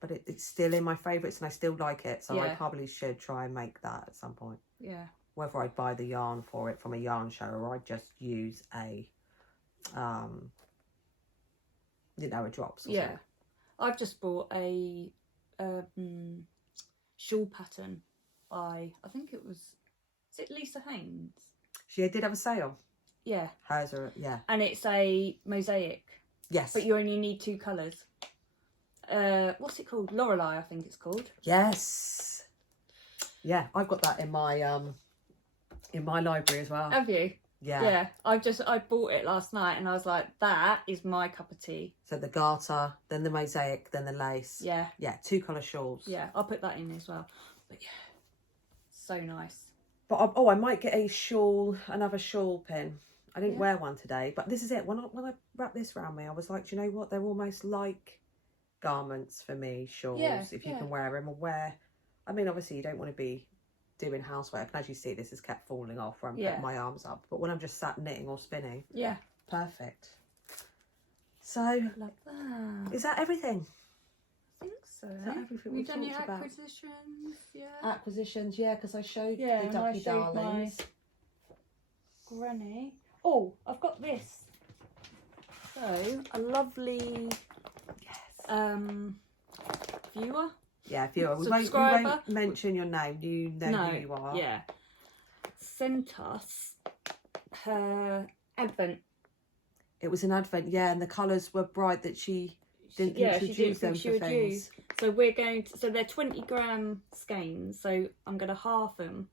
But it's still in my favourites, and I still like it. So I Yeah. probably should try and make that at some point. Yeah. Whether I buy the yarn for it from a yarn show or I just use a, you know, a drops. Or Yeah. something. I've just bought a shawl pattern by, I think it was, is it Lisa Haynes? She did have a sale. Yeah. Hers are, yeah. And it's a mosaic, Yes. but you only need 2 colours. What's it called? Lorelei, I think it's called. Yes. Yeah, I've got that in my library as well. Have you? Yeah. Yeah. I bought it last night and I was like, that is my cup of tea. So the garter, then the mosaic, then the lace. Yeah. Yeah, 2 colour shawls. Yeah, I'll put that in as well. But yeah, so nice. But I might get another shawl pin. I didn't wear one today, but this is it. When I wrapped this around me, I was like, do you know what? They're almost like garments for me, shawls, if you can wear them or wear. I mean, obviously you don't want to be doing housework, and as you see, this has kept falling off where I'm putting my arms up. But when I'm just sat knitting or spinning, perfect. So, Love that. is that everything? I think so. Is that everything We've we done your talked about? acquisitions, yeah. Acquisitions, yeah, because I showed Yeah, the and I Ducky showed Darlings. Granny. Oh, I've got this. So, a lovely viewer. Yeah, viewer. We Subscriber. won't mention your name. You know who you are. Yeah. Sent us her advent. It was an advent, yeah, and the colours were bright that she didn't introduce them for things. So we're going to, so they're 20 gram skeins, so I'm going to half them,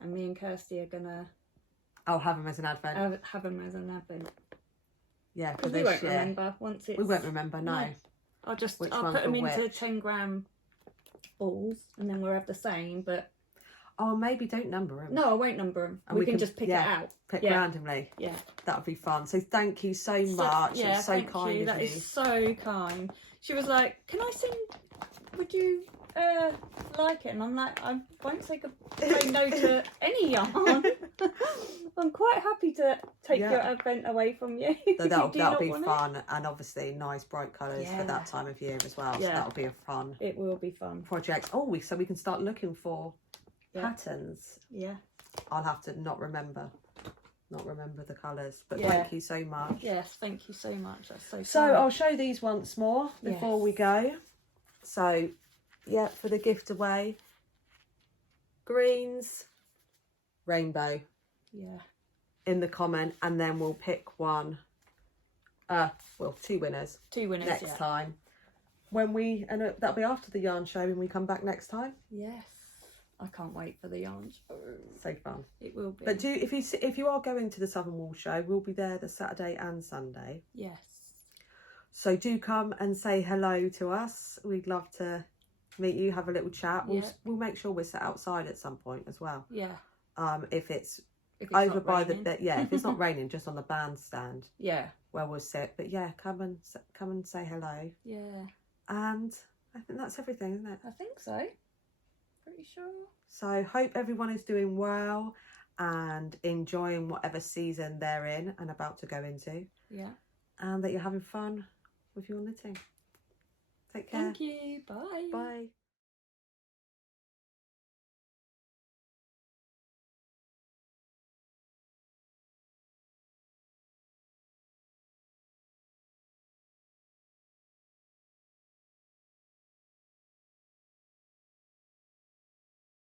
and me and Kirsty are going to I'll have them as an advent. have them as an advent. Yeah, for Because we this won't year. remember once it's... We won't remember, no. I'll Which put ones them were into which? 10 gram balls, and then we'll have the same, but... Oh, maybe don't number them. No, I won't number them. And We can just pick it out. Pick Yeah. randomly. Yeah. That would be fun. So thank you so much. Yeah, it's so thank kind you. of That you. is so kind. She was like, "Can I send? Would you like it?" And I'm like, "I won't say no to any yarn. I'm quite happy to take your advent away from you. So that'll be want fun, and obviously nice bright colours for Yeah. that time of year as well. So Yeah. that'll be a fun It will be fun. project. Oh, so we can start looking for patterns. Yeah. I'll have to not remember the colours, but Yeah. thank you so much. Yes, thank you so much. That's so. So kind. I'll show these once more before we go. So, yeah, for the gift away, greens, rainbow. Yeah. In the comment, and then we'll pick one. Well, 2 winners. 2 winners next time. When that'll be after the yarn show when we come back next time. Yes. I can't wait for the yarn show. So fun. It will be. But if you are going to the Southern Wool Show, we'll be there the Saturday and Sunday. Yes. So do come and say hello to us. We'd love to meet you, have a little chat. We'll make sure we're set outside at some point as well. Yeah. If it's over not by raining. If it's not raining, just on the bandstand. Yeah. Where we'll sit. But yeah, come and say hello. Yeah. And I think that's everything, isn't it? I think so. Pretty sure. So hope everyone is doing well and enjoying whatever season they're in and about to go into. Yeah. And that you're having fun with your knitting. Take care. Thank you. Bye. Bye.